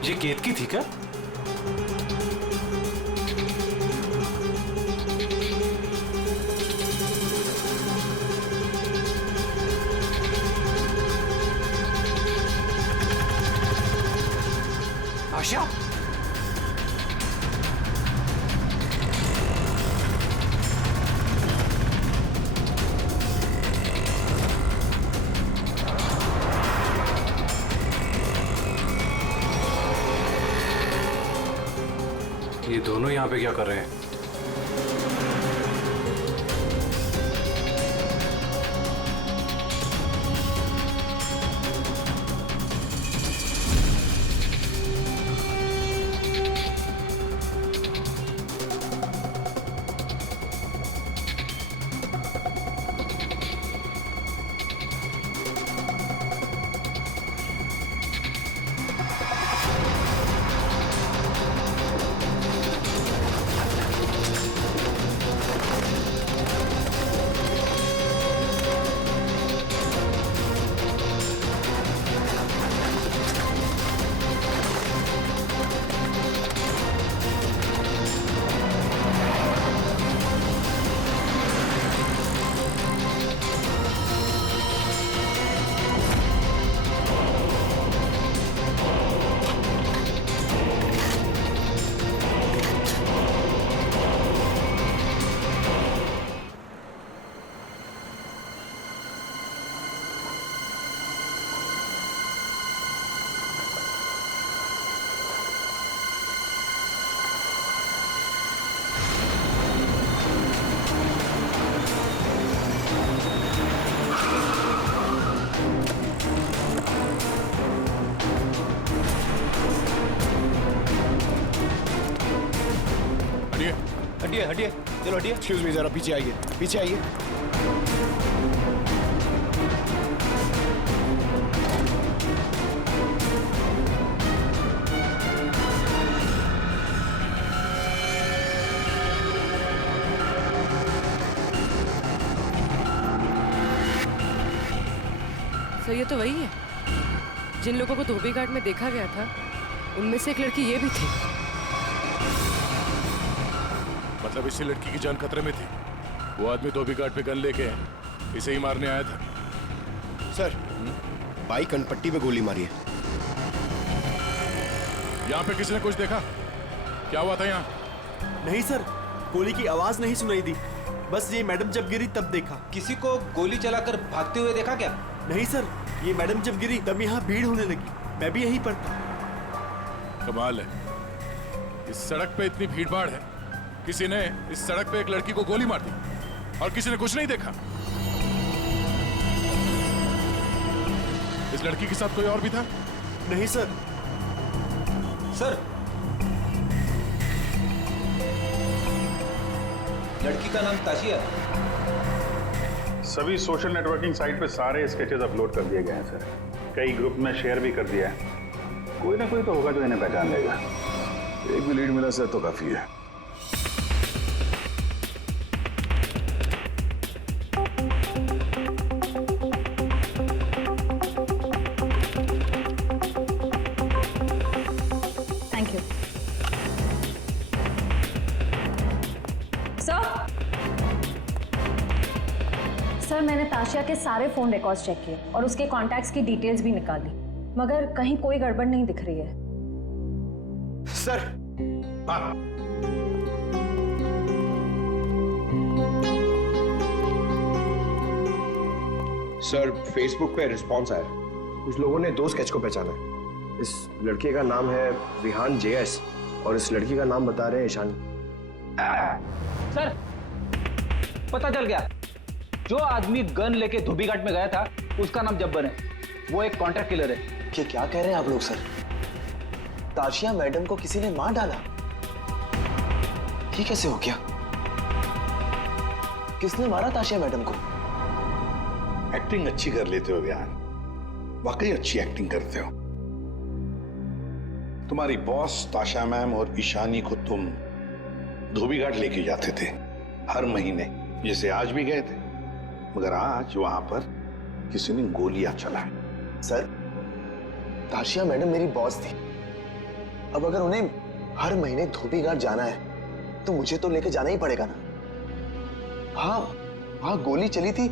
ये केतकी थी क्या? ताशा? ये दोनों यहाँ पे क्या कर रहे हैं? हटिए हटिए, चलो हटिए। एक्सक्यूज मी, जरा पीछे आइए, पीछे आइए। सर ये तो वही है जिन लोगों को धोबी घाट में देखा गया था, उनमें से एक लड़की ये भी थी। मतलब इसी लड़की की जान खतरे में थी। वो आदमी धोबी घाट पे गन लेके इसे ही मारने आया था। सर, बाई कनपट्टी पे गोली मारी है। यहाँ पे किसी ने कुछ देखा? क्या हुआ था यहाँ? नहीं सर, गोली की आवाज नहीं सुनाई दी, बस ये मैडम जब गिरी तब देखा। किसी को गोली चलाकर भागते हुए देखा क्या? नहीं सर, ये मैडम जब गिरी तब यहाँ भीड़ होने लगी, मैं भी यहीं पर था। कमाल है, इस सड़क पे इतनी भीड़ भाड़ है, किसी ने इस सड़क पे एक लड़की को गोली मार दी और किसी ने कुछ नहीं देखा। इस लड़की के साथ कोई और भी था? नहीं सर। सर, लड़की का नाम ताशिया है। सभी सोशल नेटवर्किंग साइट पे सारे स्केचेस अपलोड कर दिए गए हैं सर। कई ग्रुप में शेयर भी कर दिया है। कोई ना कोई तो होगा जो इन्हें पहचान लेगा। एक भी लीड मिला सर तो काफी है। थैंक यू सर, मैंने ताशिया के सारे फोन रिकॉर्ड्स चेक किए और उसके कॉन्टैक्ट्स की डिटेल्स भी निकाली, मगर कहीं कोई गड़बड़ नहीं दिख रही है। सर, हाँ। सर, फेसबुक पे रिस्पॉन्स आया। कुछ लोगों ने दो स्केच को पहचाना है। इस लड़के का नाम है विहान जेएस और इस लड़की का नाम बता रहे हैं ईशानी। सर, पता चल गया। जो आदमी गन लेके धोबी घाट में गया था उसका नाम जब्बर है। वो एक कॉन्ट्रैक्ट किलर है। क्या कह रहे हैं आप लोग सर? ताशिया मैडम को किसी ने मार डाला? ये कैसे हो गया? किसने मारा ताशिया मैडम को? एक्टिंग अच्छी कर लेते हो ज्ञान, वाकई अच्छी एक्टिंग करते हो। तुम्हारी बॉस ताशा मैम और ईशानी को तुम धोबी घाट लेके जाते थे हर महीने, जैसे आज भी गए थे, मगर आज वहां पर किसी ने गोलियां चलाई। सर, ताशिया मैडम मेरी बॉस थी। अब अगर उन्हें हर महीने धोबी घाट जाना है तो मुझे तो लेके जाना ही पड़ेगा ना। हाँ, वहां गोली चली थी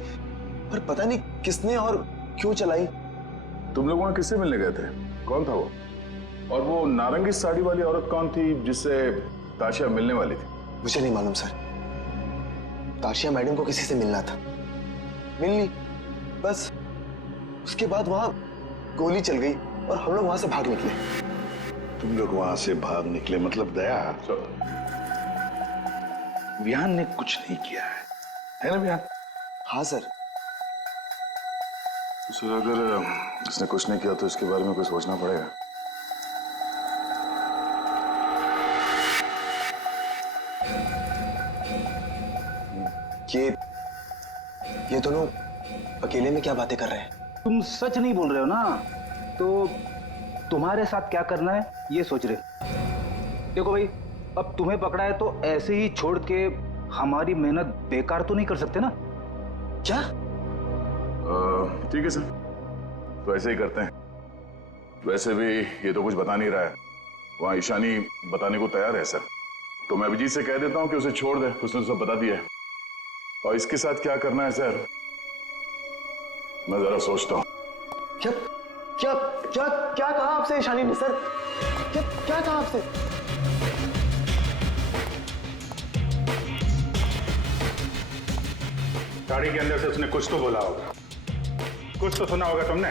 पर पता नहीं किसने और क्यों चलाई। तुम लोग वहां किससे मिलने गए थे? कौन था वो? और वो नारंगी साड़ी वाली औरत कौन थी जिससे ताशिया मिलने वाली थी? मुझे नहीं मालूम सर। ताशिया मैडम को किसी से मिलना था, मिल ली, बस उसके बाद वहां गोली चल गई और हम लोग वहां से भाग निकले। तुम लोग वहां से भाग निकले मतलब दया विहान ने कुछ नहीं किया है ना विहान? हाँ सर। सर अगर इसने कुछ नहीं किया तो इसके बारे में कुछ सोचना पड़ेगा। ये दोनों अकेले में क्या बातें कर रहे हैं? तुम सच नहीं बोल रहे हो ना, तो तुम्हारे साथ क्या करना है ये सोच रहे। देखो भाई, अब तुम्हें पकड़ा है तो ऐसे ही छोड़ के हमारी मेहनत बेकार तो नहीं कर सकते ना? क्या? ठीक है सर, तो ऐसे ही करते हैं। वैसे भी ये तो कुछ बता नहीं रहा है, वहां ईशानी बताने को तैयार है सर, तो मैं अभिजीत से कह देता हूं कि उसे छोड़ दे, उसने सब बता दिया है। और इसके साथ क्या करना है सर, मैं जरा सोचता हूं। क्या क्या क्या क्या कहा आपसे ईशानी ने सर? क्या क्या कहा आपसे? गाड़ी के अंदर से उसने कुछ तो बोला होगा, कुछ तो सुना होगा तुमने?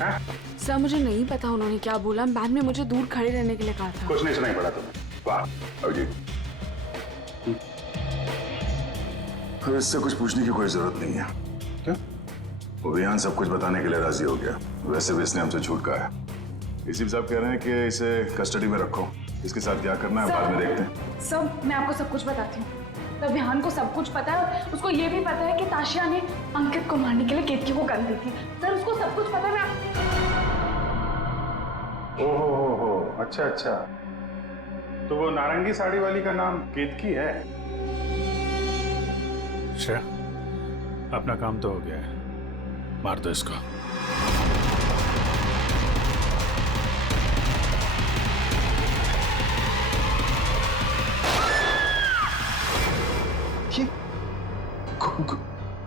हाँ? सर मुझे नहीं पता उन्होंने क्या बोला, मैम ने मुझे दूर खड़े रहने के लिए कहा था। कुछ नहीं सुनाई पड़ा तुम्हें? वाह अभिजीत, तो इससे कुछ पूछने की कोई जरूरत नहीं है। क्या? वो विहान सब कुछ बताने के लिए राजी हो गया, वैसे भी इसने हमसे झूठ कहा है। इसी साहब कह रहे हैं कि इसे कस्टडी में रखो, इसके साथ क्या करना है बाद में देखते हैं। सर मैं आपको सब कुछ बताती हूँ। तब विहान को सब कुछ पता है, उसको ये भी पता है कि ताशिया ने अंकित को मारने के लिए केतकी को गन दी थी। सर उसको सब कुछ पता है। ओहो, अच्छा अच्छा, तो वो नारंगी साड़ी वाली का नाम केतकी है? श्रेया, अपना काम तो हो गया है, मार दो इसको।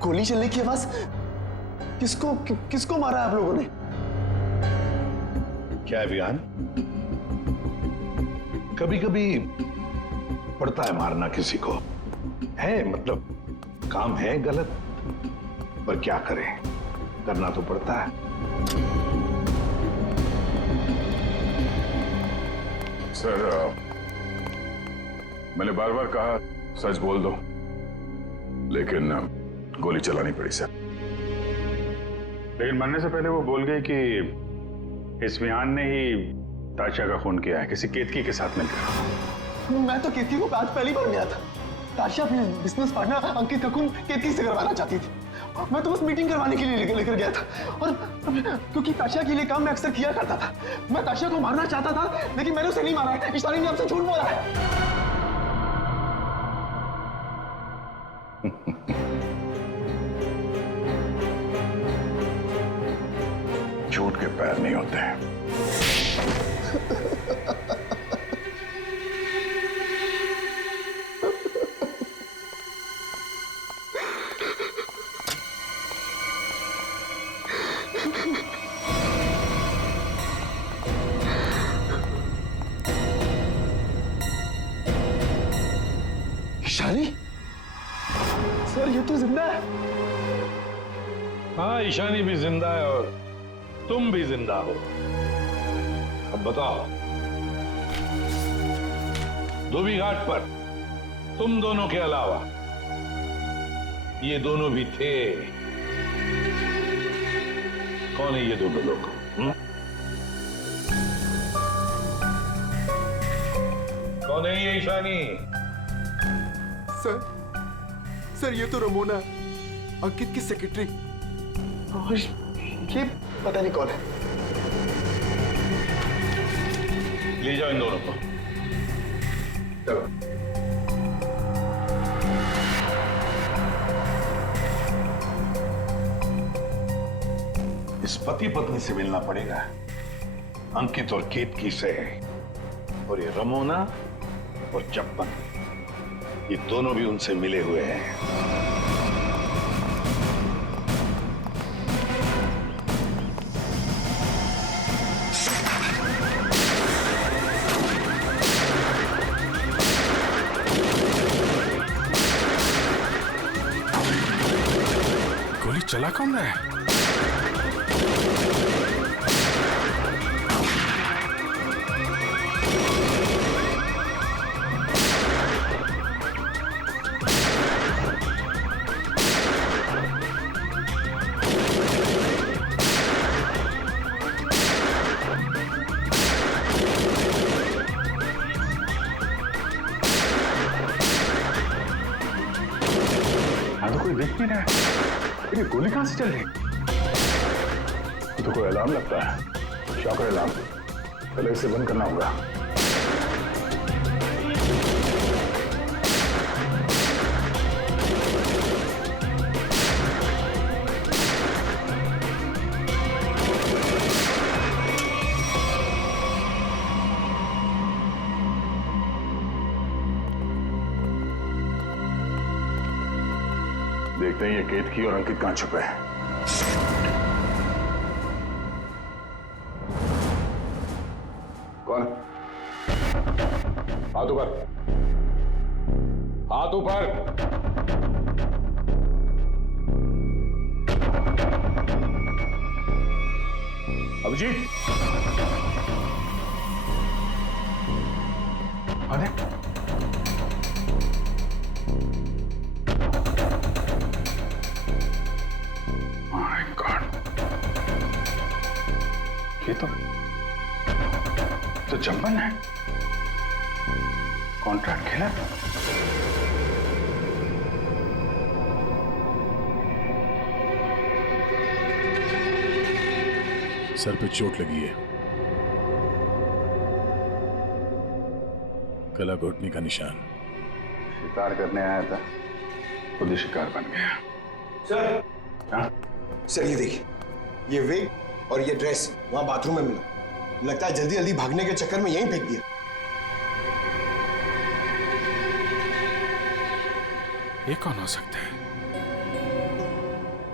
गोली चलने की आवाज, किसको मारा आप लोगों ने? क्या है विहान, कभी कभी पड़ता है मारना किसी को, है मतलब काम है गलत, पर क्या करें, करना तो पड़ता है। सर मैंने बार बार कहा सच बोल दो, लेकिन गोली चलानी पड़ी सर। लेकिन मरने से पहले वो बोल गई कि इस विहान ने ही ताशिया का खून किया है, किसी केतकी के साथ मिलकर। मैं तो केतकी को आज पहली बार मिला था। ताशिया अपने बिजनेस पार्टनर अंकित का खून केतकी से करवाना चाहती थी। मैं तो बस मीटिंग करवाने के लिए लेकर गया था, और क्योंकि ताशिया के लिए काम मैं अक्सर किया करता था। मैं ताशिया को मारना चाहता था, लेकिन मैंने उसे नहीं मारा है। ईशानी ने आपसे झूठ बोला है। झूठ के पैर नहीं होते हैं। ईशानी सर, ये तो जिंदा है। हाँ, ईशानी भी जिंदा है और तुम भी जिंदा हो। अब बताओ, धोबी घाट पर तुम दोनों के अलावा ये दोनों भी थे। कौन है ये दोनों लोग? कौन है ये ईशानी? सर ये तो रमोना, अंकित की सेक्रेटरी। और ये पता नहीं कौन है। ले जाओ इन दोनों को। चलो। इस पति पत्नी से मिलना पड़ेगा, अंकित और केतकी से। और ये रमोना और चप्पन, ये दोनों भी उनसे मिले हुए हैं। चला कौन रहा है? कोई देख नहीं रहा है। ये गोली कहां से चल रही? तो कोई अलार्म लगता है, शॉकर अलार्म। पहले इसे बंद करना होगा। देखते हैं ये केतकी और अंकित कहां छुपे हैं। कौन? हाथ ऊपर, हाथ ऊपर। अभिजीत, अरे ये तो जब्बन है। कॉन्ट्रैक्ट खेला। सर पे चोट लगी है, गला घोटने का निशान। शिकार करने आया था, खुद ही शिकार बन गया। सर, हाँ? सर ये देखिए, ये विग और ये ड्रेस वहां बाथरूम में मिला। लगता है जल्दी जल्दी भागने के चक्कर में यहीं फेंक दिया। ये कौन हो सकता है?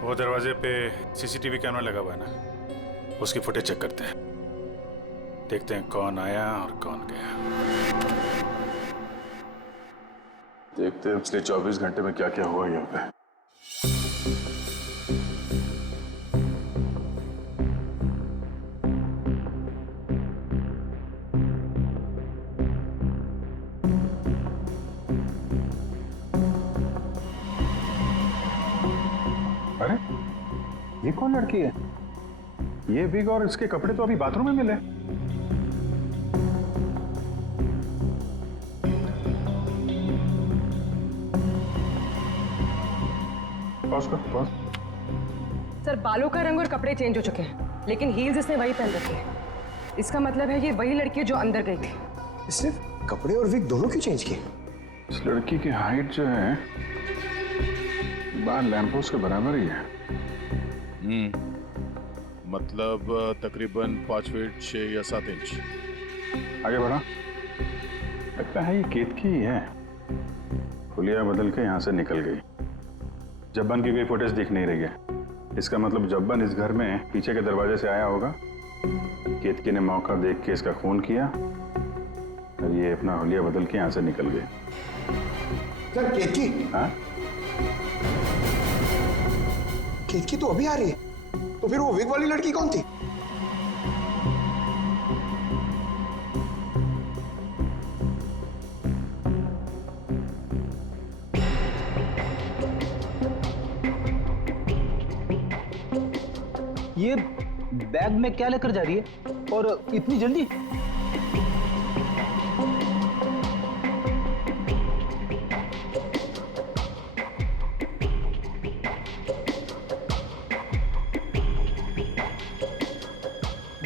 वो दरवाजे पे सीसीटीवी कैमरा लगा हुआ है ना, उसकी फुटेज चेक करते हैं। देखते हैं कौन आया और कौन गया। देखते हैं पिछले 24 घंटे में क्या क्या हुआ यहाँ पे। अरे ये कौन लड़की है? ये विग और इसके कपड़े तो अभी बाथरूम में मिले। सर, बालों का रंग और कपड़े चेंज हो चुके हैं, लेकिन हील्स इसने वही पहन रखी है। इसका मतलब है ये वही लड़की है जो अंदर गई थी। सिर्फ कपड़े और विग दोनों क्यों चेंज किए? इस लड़की की हाइट जो है बाहर लैंपोस्ट के बराबर ही है। मतलब तकरीबन 5 फीट 6 या 7 इंच। आगे बढ़ा। लगता है ये केतकी ही है। हुलिया बदल के यहाँ से निकल गई। जब्बन की कोई फुटेज दिख नहीं रही है। इसका मतलब जब्बन इस घर में पीछे के दरवाजे से आया होगा। केतकी ने मौका देख के इसका खून किया और ये अपना हुलिया बदल के यहाँ से निकल गए। सर, केतकी? हाँ? केतकी तो अभी आ रही है, तो फिर वो विग वाली लड़की कौन थी? ये बैग में क्या लेकर जा रही है और इतनी जल्दी?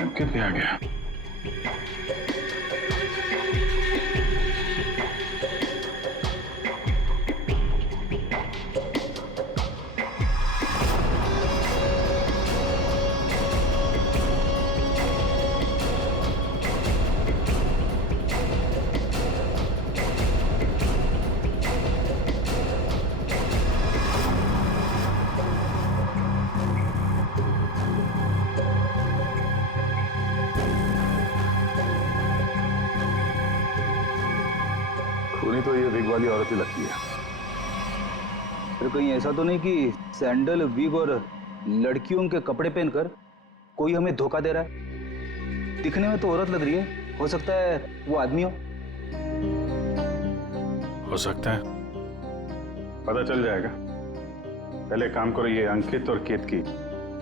अंकित भी आ गया। खूनी तो ये विग वाली औरत ही लगती है। फिर कहीं ऐसा तो नहीं कि सैंडल, विग और लड़कियों के कपड़े पहनकर कोई हमें धोखा दे रहा है। दिखने में तो औरत लग रही है, हो सकता है वो आदमी हो सकता है। पता चल जाएगा। पहले काम करो, ये अंकित और केतकी,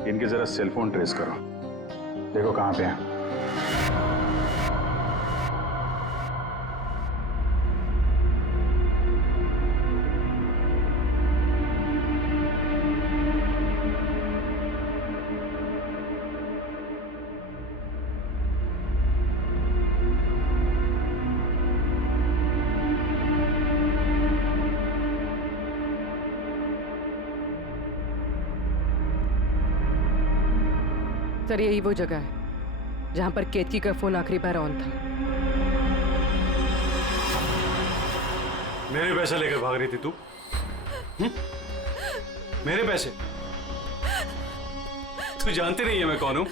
इनके जरा सेलफोन ट्रेस करो, देखो कहाँ पे हैं। सर यही वो जगह है जहां पर केतकी का फोन आखिरी बार ऑन था। मेरे पैसे लेकर भाग रही थी तू? मेरे पैसे? तू जानती नहीं है मैं कौन हूं?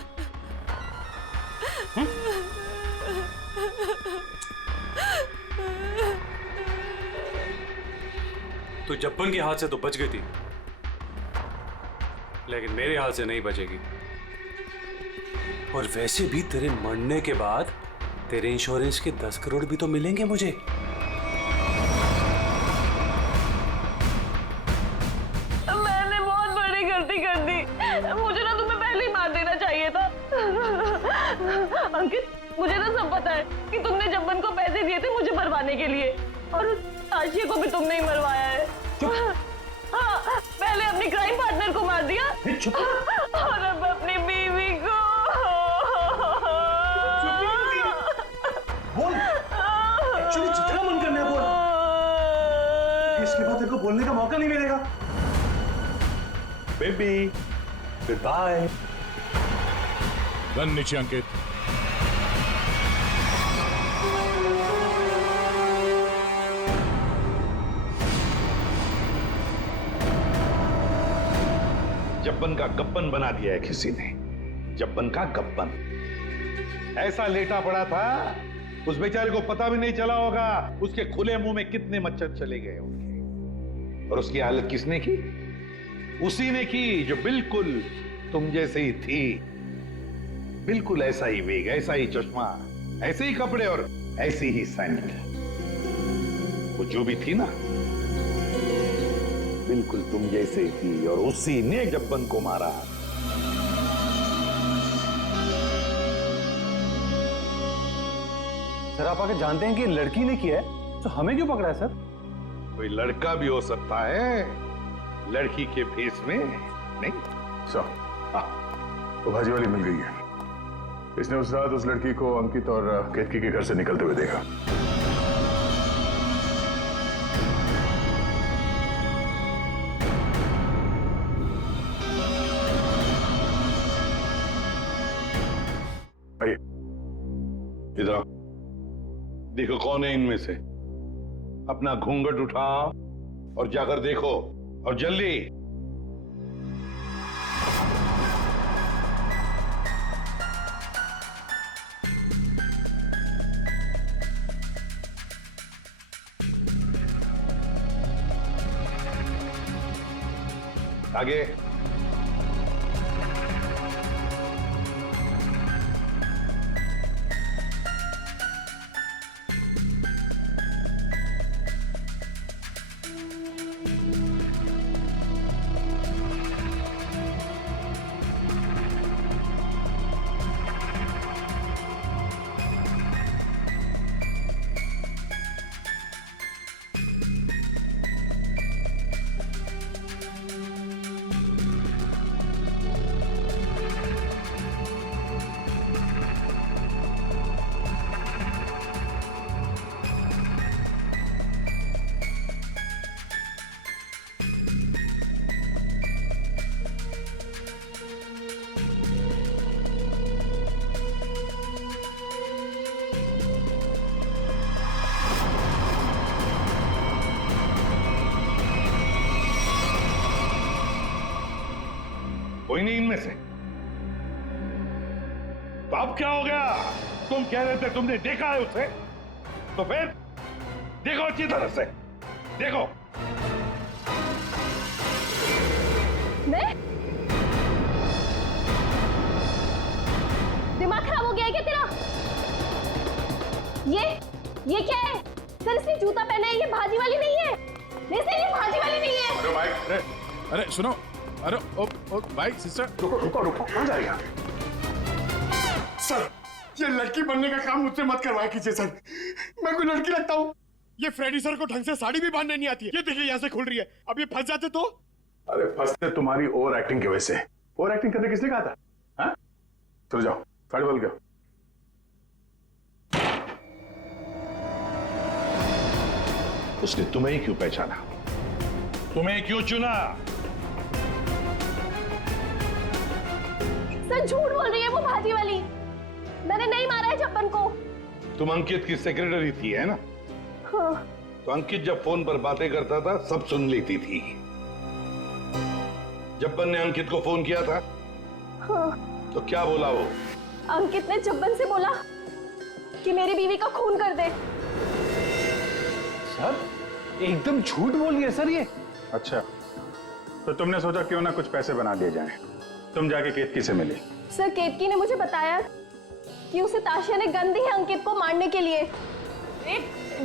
तू जब्बन के हाथ से तो बच गई थी, लेकिन मेरे हाथ से नहीं बचेगी। और वैसे भी तेरे मरने के बाद तेरे इंश्योरेंस के 10 करोड़ भी तो मिलेंगे मुझे। मैंने बहुत बड़ी गलती कर दी, मुझे ना तुम्हें पहले ही मार देना चाहिए था। अंकित, मुझे ना सब पता है कि तुमने जब्बन को पैसे दिए थे मुझे मरवाने के लिए, और उस आशिया को भी तुमने ही मरवाया है। हाँ, पहले अपनी क्राइम पार्टनर को मार दिया और अब अपनी बीवी को। बोल, एक्चुअली जितना मन करना है बोल, इसके बाद तेरे को बोलने का मौका नहीं मिलेगा। Baby, good bye. गन नीचे अंकित। जब्बन का गब्बन बना दिया है किसी ने, जब्बन का गब्बन। ऐसा लेटा पड़ा था, उस बेचारे को पता भी नहीं चला होगा उसके खुले मुंह में कितने मच्छर चले गए होंगे। और उसकी हालत किसने की? उसी ने की जो बिल्कुल तुम जैसे ही थी, बिल्कुल ऐसा ही वेग, ऐसा ही चश्मा, ऐसे ही कपड़े और ऐसी ही सैंडल। वो जो भी थी ना, बिल्कुल तुम जैसे ही थी, और उसी ने जब्बन को मारा। सर आप आके जानते हैं कि लड़की ने किया है, तो हमें क्यों पकड़ा है सर? कोई लड़का भी हो सकता है लड़की के भेस में, नहीं? वो भाजी वाली मिल गई है। इसने उस रात उस लड़की को अंकित और केतकी के घर से निकलते हुए देखा। आइए इधर देखो कौन है इनमें से। अपना घूंघट उठाओ और जाकर देखो, और जल्दी। आगे। कोई नहीं इनमें से। तो अब क्या हो गया? तुम कह रहे थे तुमने देखा है उसे, तो फिर देखो अच्छी तरह से, देखो। ये क्या है सर? इसने जूता पहना है, ये भाजी वाली नहीं है। नहीं सर, ये भाजी वाली नहीं है। अरे भाई, अरे सुनो, अरे ओ भाई सिस्टर, रुको, कहाँ जा रही है? सर, ये लड़की बनने का काम मुझसे मत करवाया कीजिए सर। मैं कोई लड़की लगता हूँ? ये फ्रेडी सर को ढंग से साड़ी भी बांधने नहीं आती है। ये देखिए यहाँ से खुल रही है। अब ये फंस जाते तो? अरे फंसते तुम्हारी ओवर एक्टिंग की वजह से। ओवर एक्टिंग करने किसने कहा था? हाँ? चलो जाओ, साड़ी बोल गया। उसने तुम्हें ही क्यों पहचाना? तुम्हें क्यों चुना? सर झूठ बोल रही है वो भाजी वाली। मैंने नहीं मारा है जब्बन को। तुम अंकित की सेक्रेटरी थी, है ना? हाँ। तो अंकित जब फोन पर बातें करता था सब सुन लेती थी। जब्बन ने अंकित को फोन किया था? हाँ। तो क्या बोला वो? अंकित ने जब्बन से बोला कि मेरी बीवी का खून कर दे। सर एकदम झूठ बोल रही है सर ये। अच्छा, तो तुमने सोचा क्यों ना कुछ पैसे बना दिए जाएं। तुम जाके केतकी से मिली? सर केतकी ने मुझे बताया कि उसे ताशिया ने गन दी है अंकित को मारने के लिए।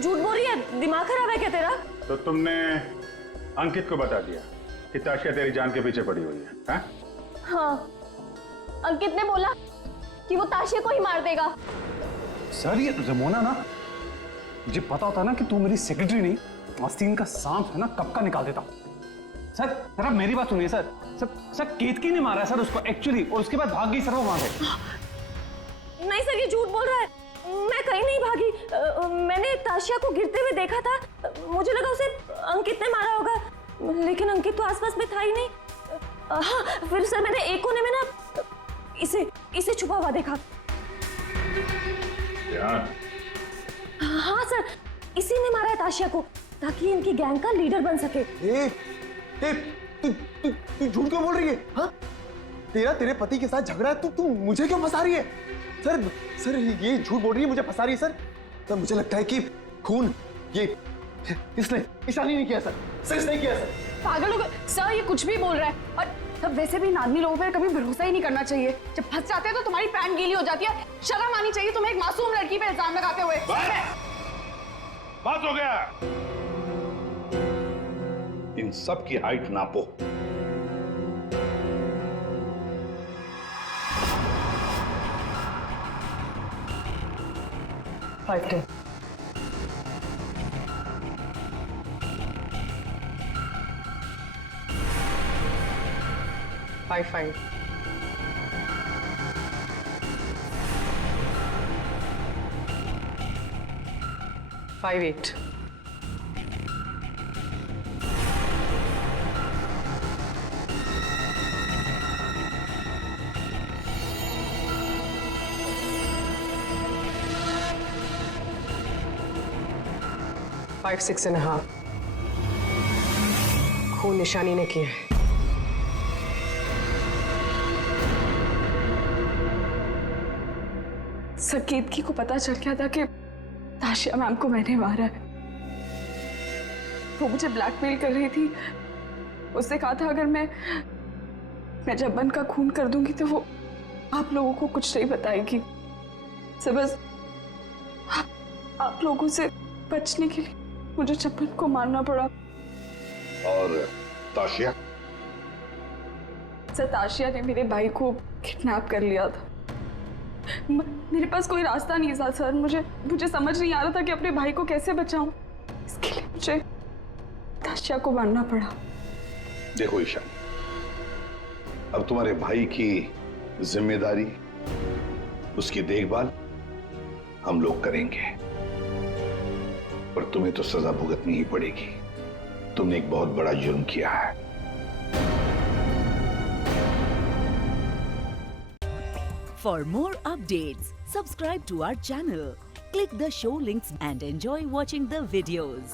झूठ बोल रही है, दिमाग खराब है क्या तेरा? तो तुमने अंकित को बता दिया कि ताशिया तेरी जान के पीछे पड़ी हुई है? हाँ? हाँ, अंकित ने बोला कि वो ताशिया को ही मार देगा। सर ये रमोना ना, मुझे पता होता ना कि तू मेरी सेक्रेटरी नहीं, आस्तीन का सांप है ना, कब का निकाल देता हूँ। सर जरा मेरी बात सुनिए सर। सर केतकी ने मारा है सर उसको एक्चुअली, और उसके बाद भाग गई सर वो वहां से। नहीं सर, ये झूठ बोल रहा है। मैं कहीं नहीं भागी। मैंने ताशिया को गिरते हुए देखा था। मुझे लगा उसे अंकित ने मारा होगा, लेकिन अंकित तो आसपास में था ही नहीं। हाँ, फिर सर मैंने एक कोने में ना इसे छुपा हुआ देखा। हाँ सर, इसी ने मारा है ताशिया को ताकि इनकी गैंग का लीडर बन सके। तू झूठ क्यों बोल रही है? हाँ? तेरे पति के साथ झगड़ा है, तू मुझे क्यों फंसा रही है? सर ये झूठ बोल रही है, मुझे फंसा रही है सर। तो मुझे लगता है कि खून ये इसने ईशानी नहीं किया सर इसने किया सर। पागल हो गए सर, ये कुछ भी बोल रहा है। और तब वैसे भी नादनी लोगों पर कभी भरोसा ही नहीं करना चाहिए। जब फंस जाते हैं तो तुम्हारी पैंट गीली हो जाती है। शर्म आनी चाहिए तुम्हें एक मासूम लड़की पे इल्जाम लगाते हुए। बात हो गया। इन सब की हाइट नापो। फाइव 5 5 6.5 खून निशानी ने किया है। सर केतकी को पता चल गया था कि ताशिया मैम को मैंने मारा है। वो मुझे ब्लैकमेल कर रही थी। उसने कहा था अगर मैं जब्बन का खून कर दूंगी तो वो आप लोगों को कुछ नहीं बताएगी। सर बस आप लोगों से बचने के लिए मुझे जब्बन को मारना पड़ा। और ताशिया? सर ताशिया ने मेरे भाई को किडनैप कर लिया था। मेरे पास कोई रास्ता नहीं था सर। मुझे समझ नहीं आ रहा था कि अपने भाई को कैसे बचाऊं। इसके लिए मुझे ताशिया को मारना पड़ा। देखो ईशान, अब तुम्हारे भाई की जिम्मेदारी, उसकी देखभाल हम लोग करेंगे, पर तुम्हें तो सजा भुगतनी ही पड़ेगी। तुमने एक बहुत बड़ा जुर्म किया है। For more updates, subscribe to our channel, click the show links and enjoy watching the videos.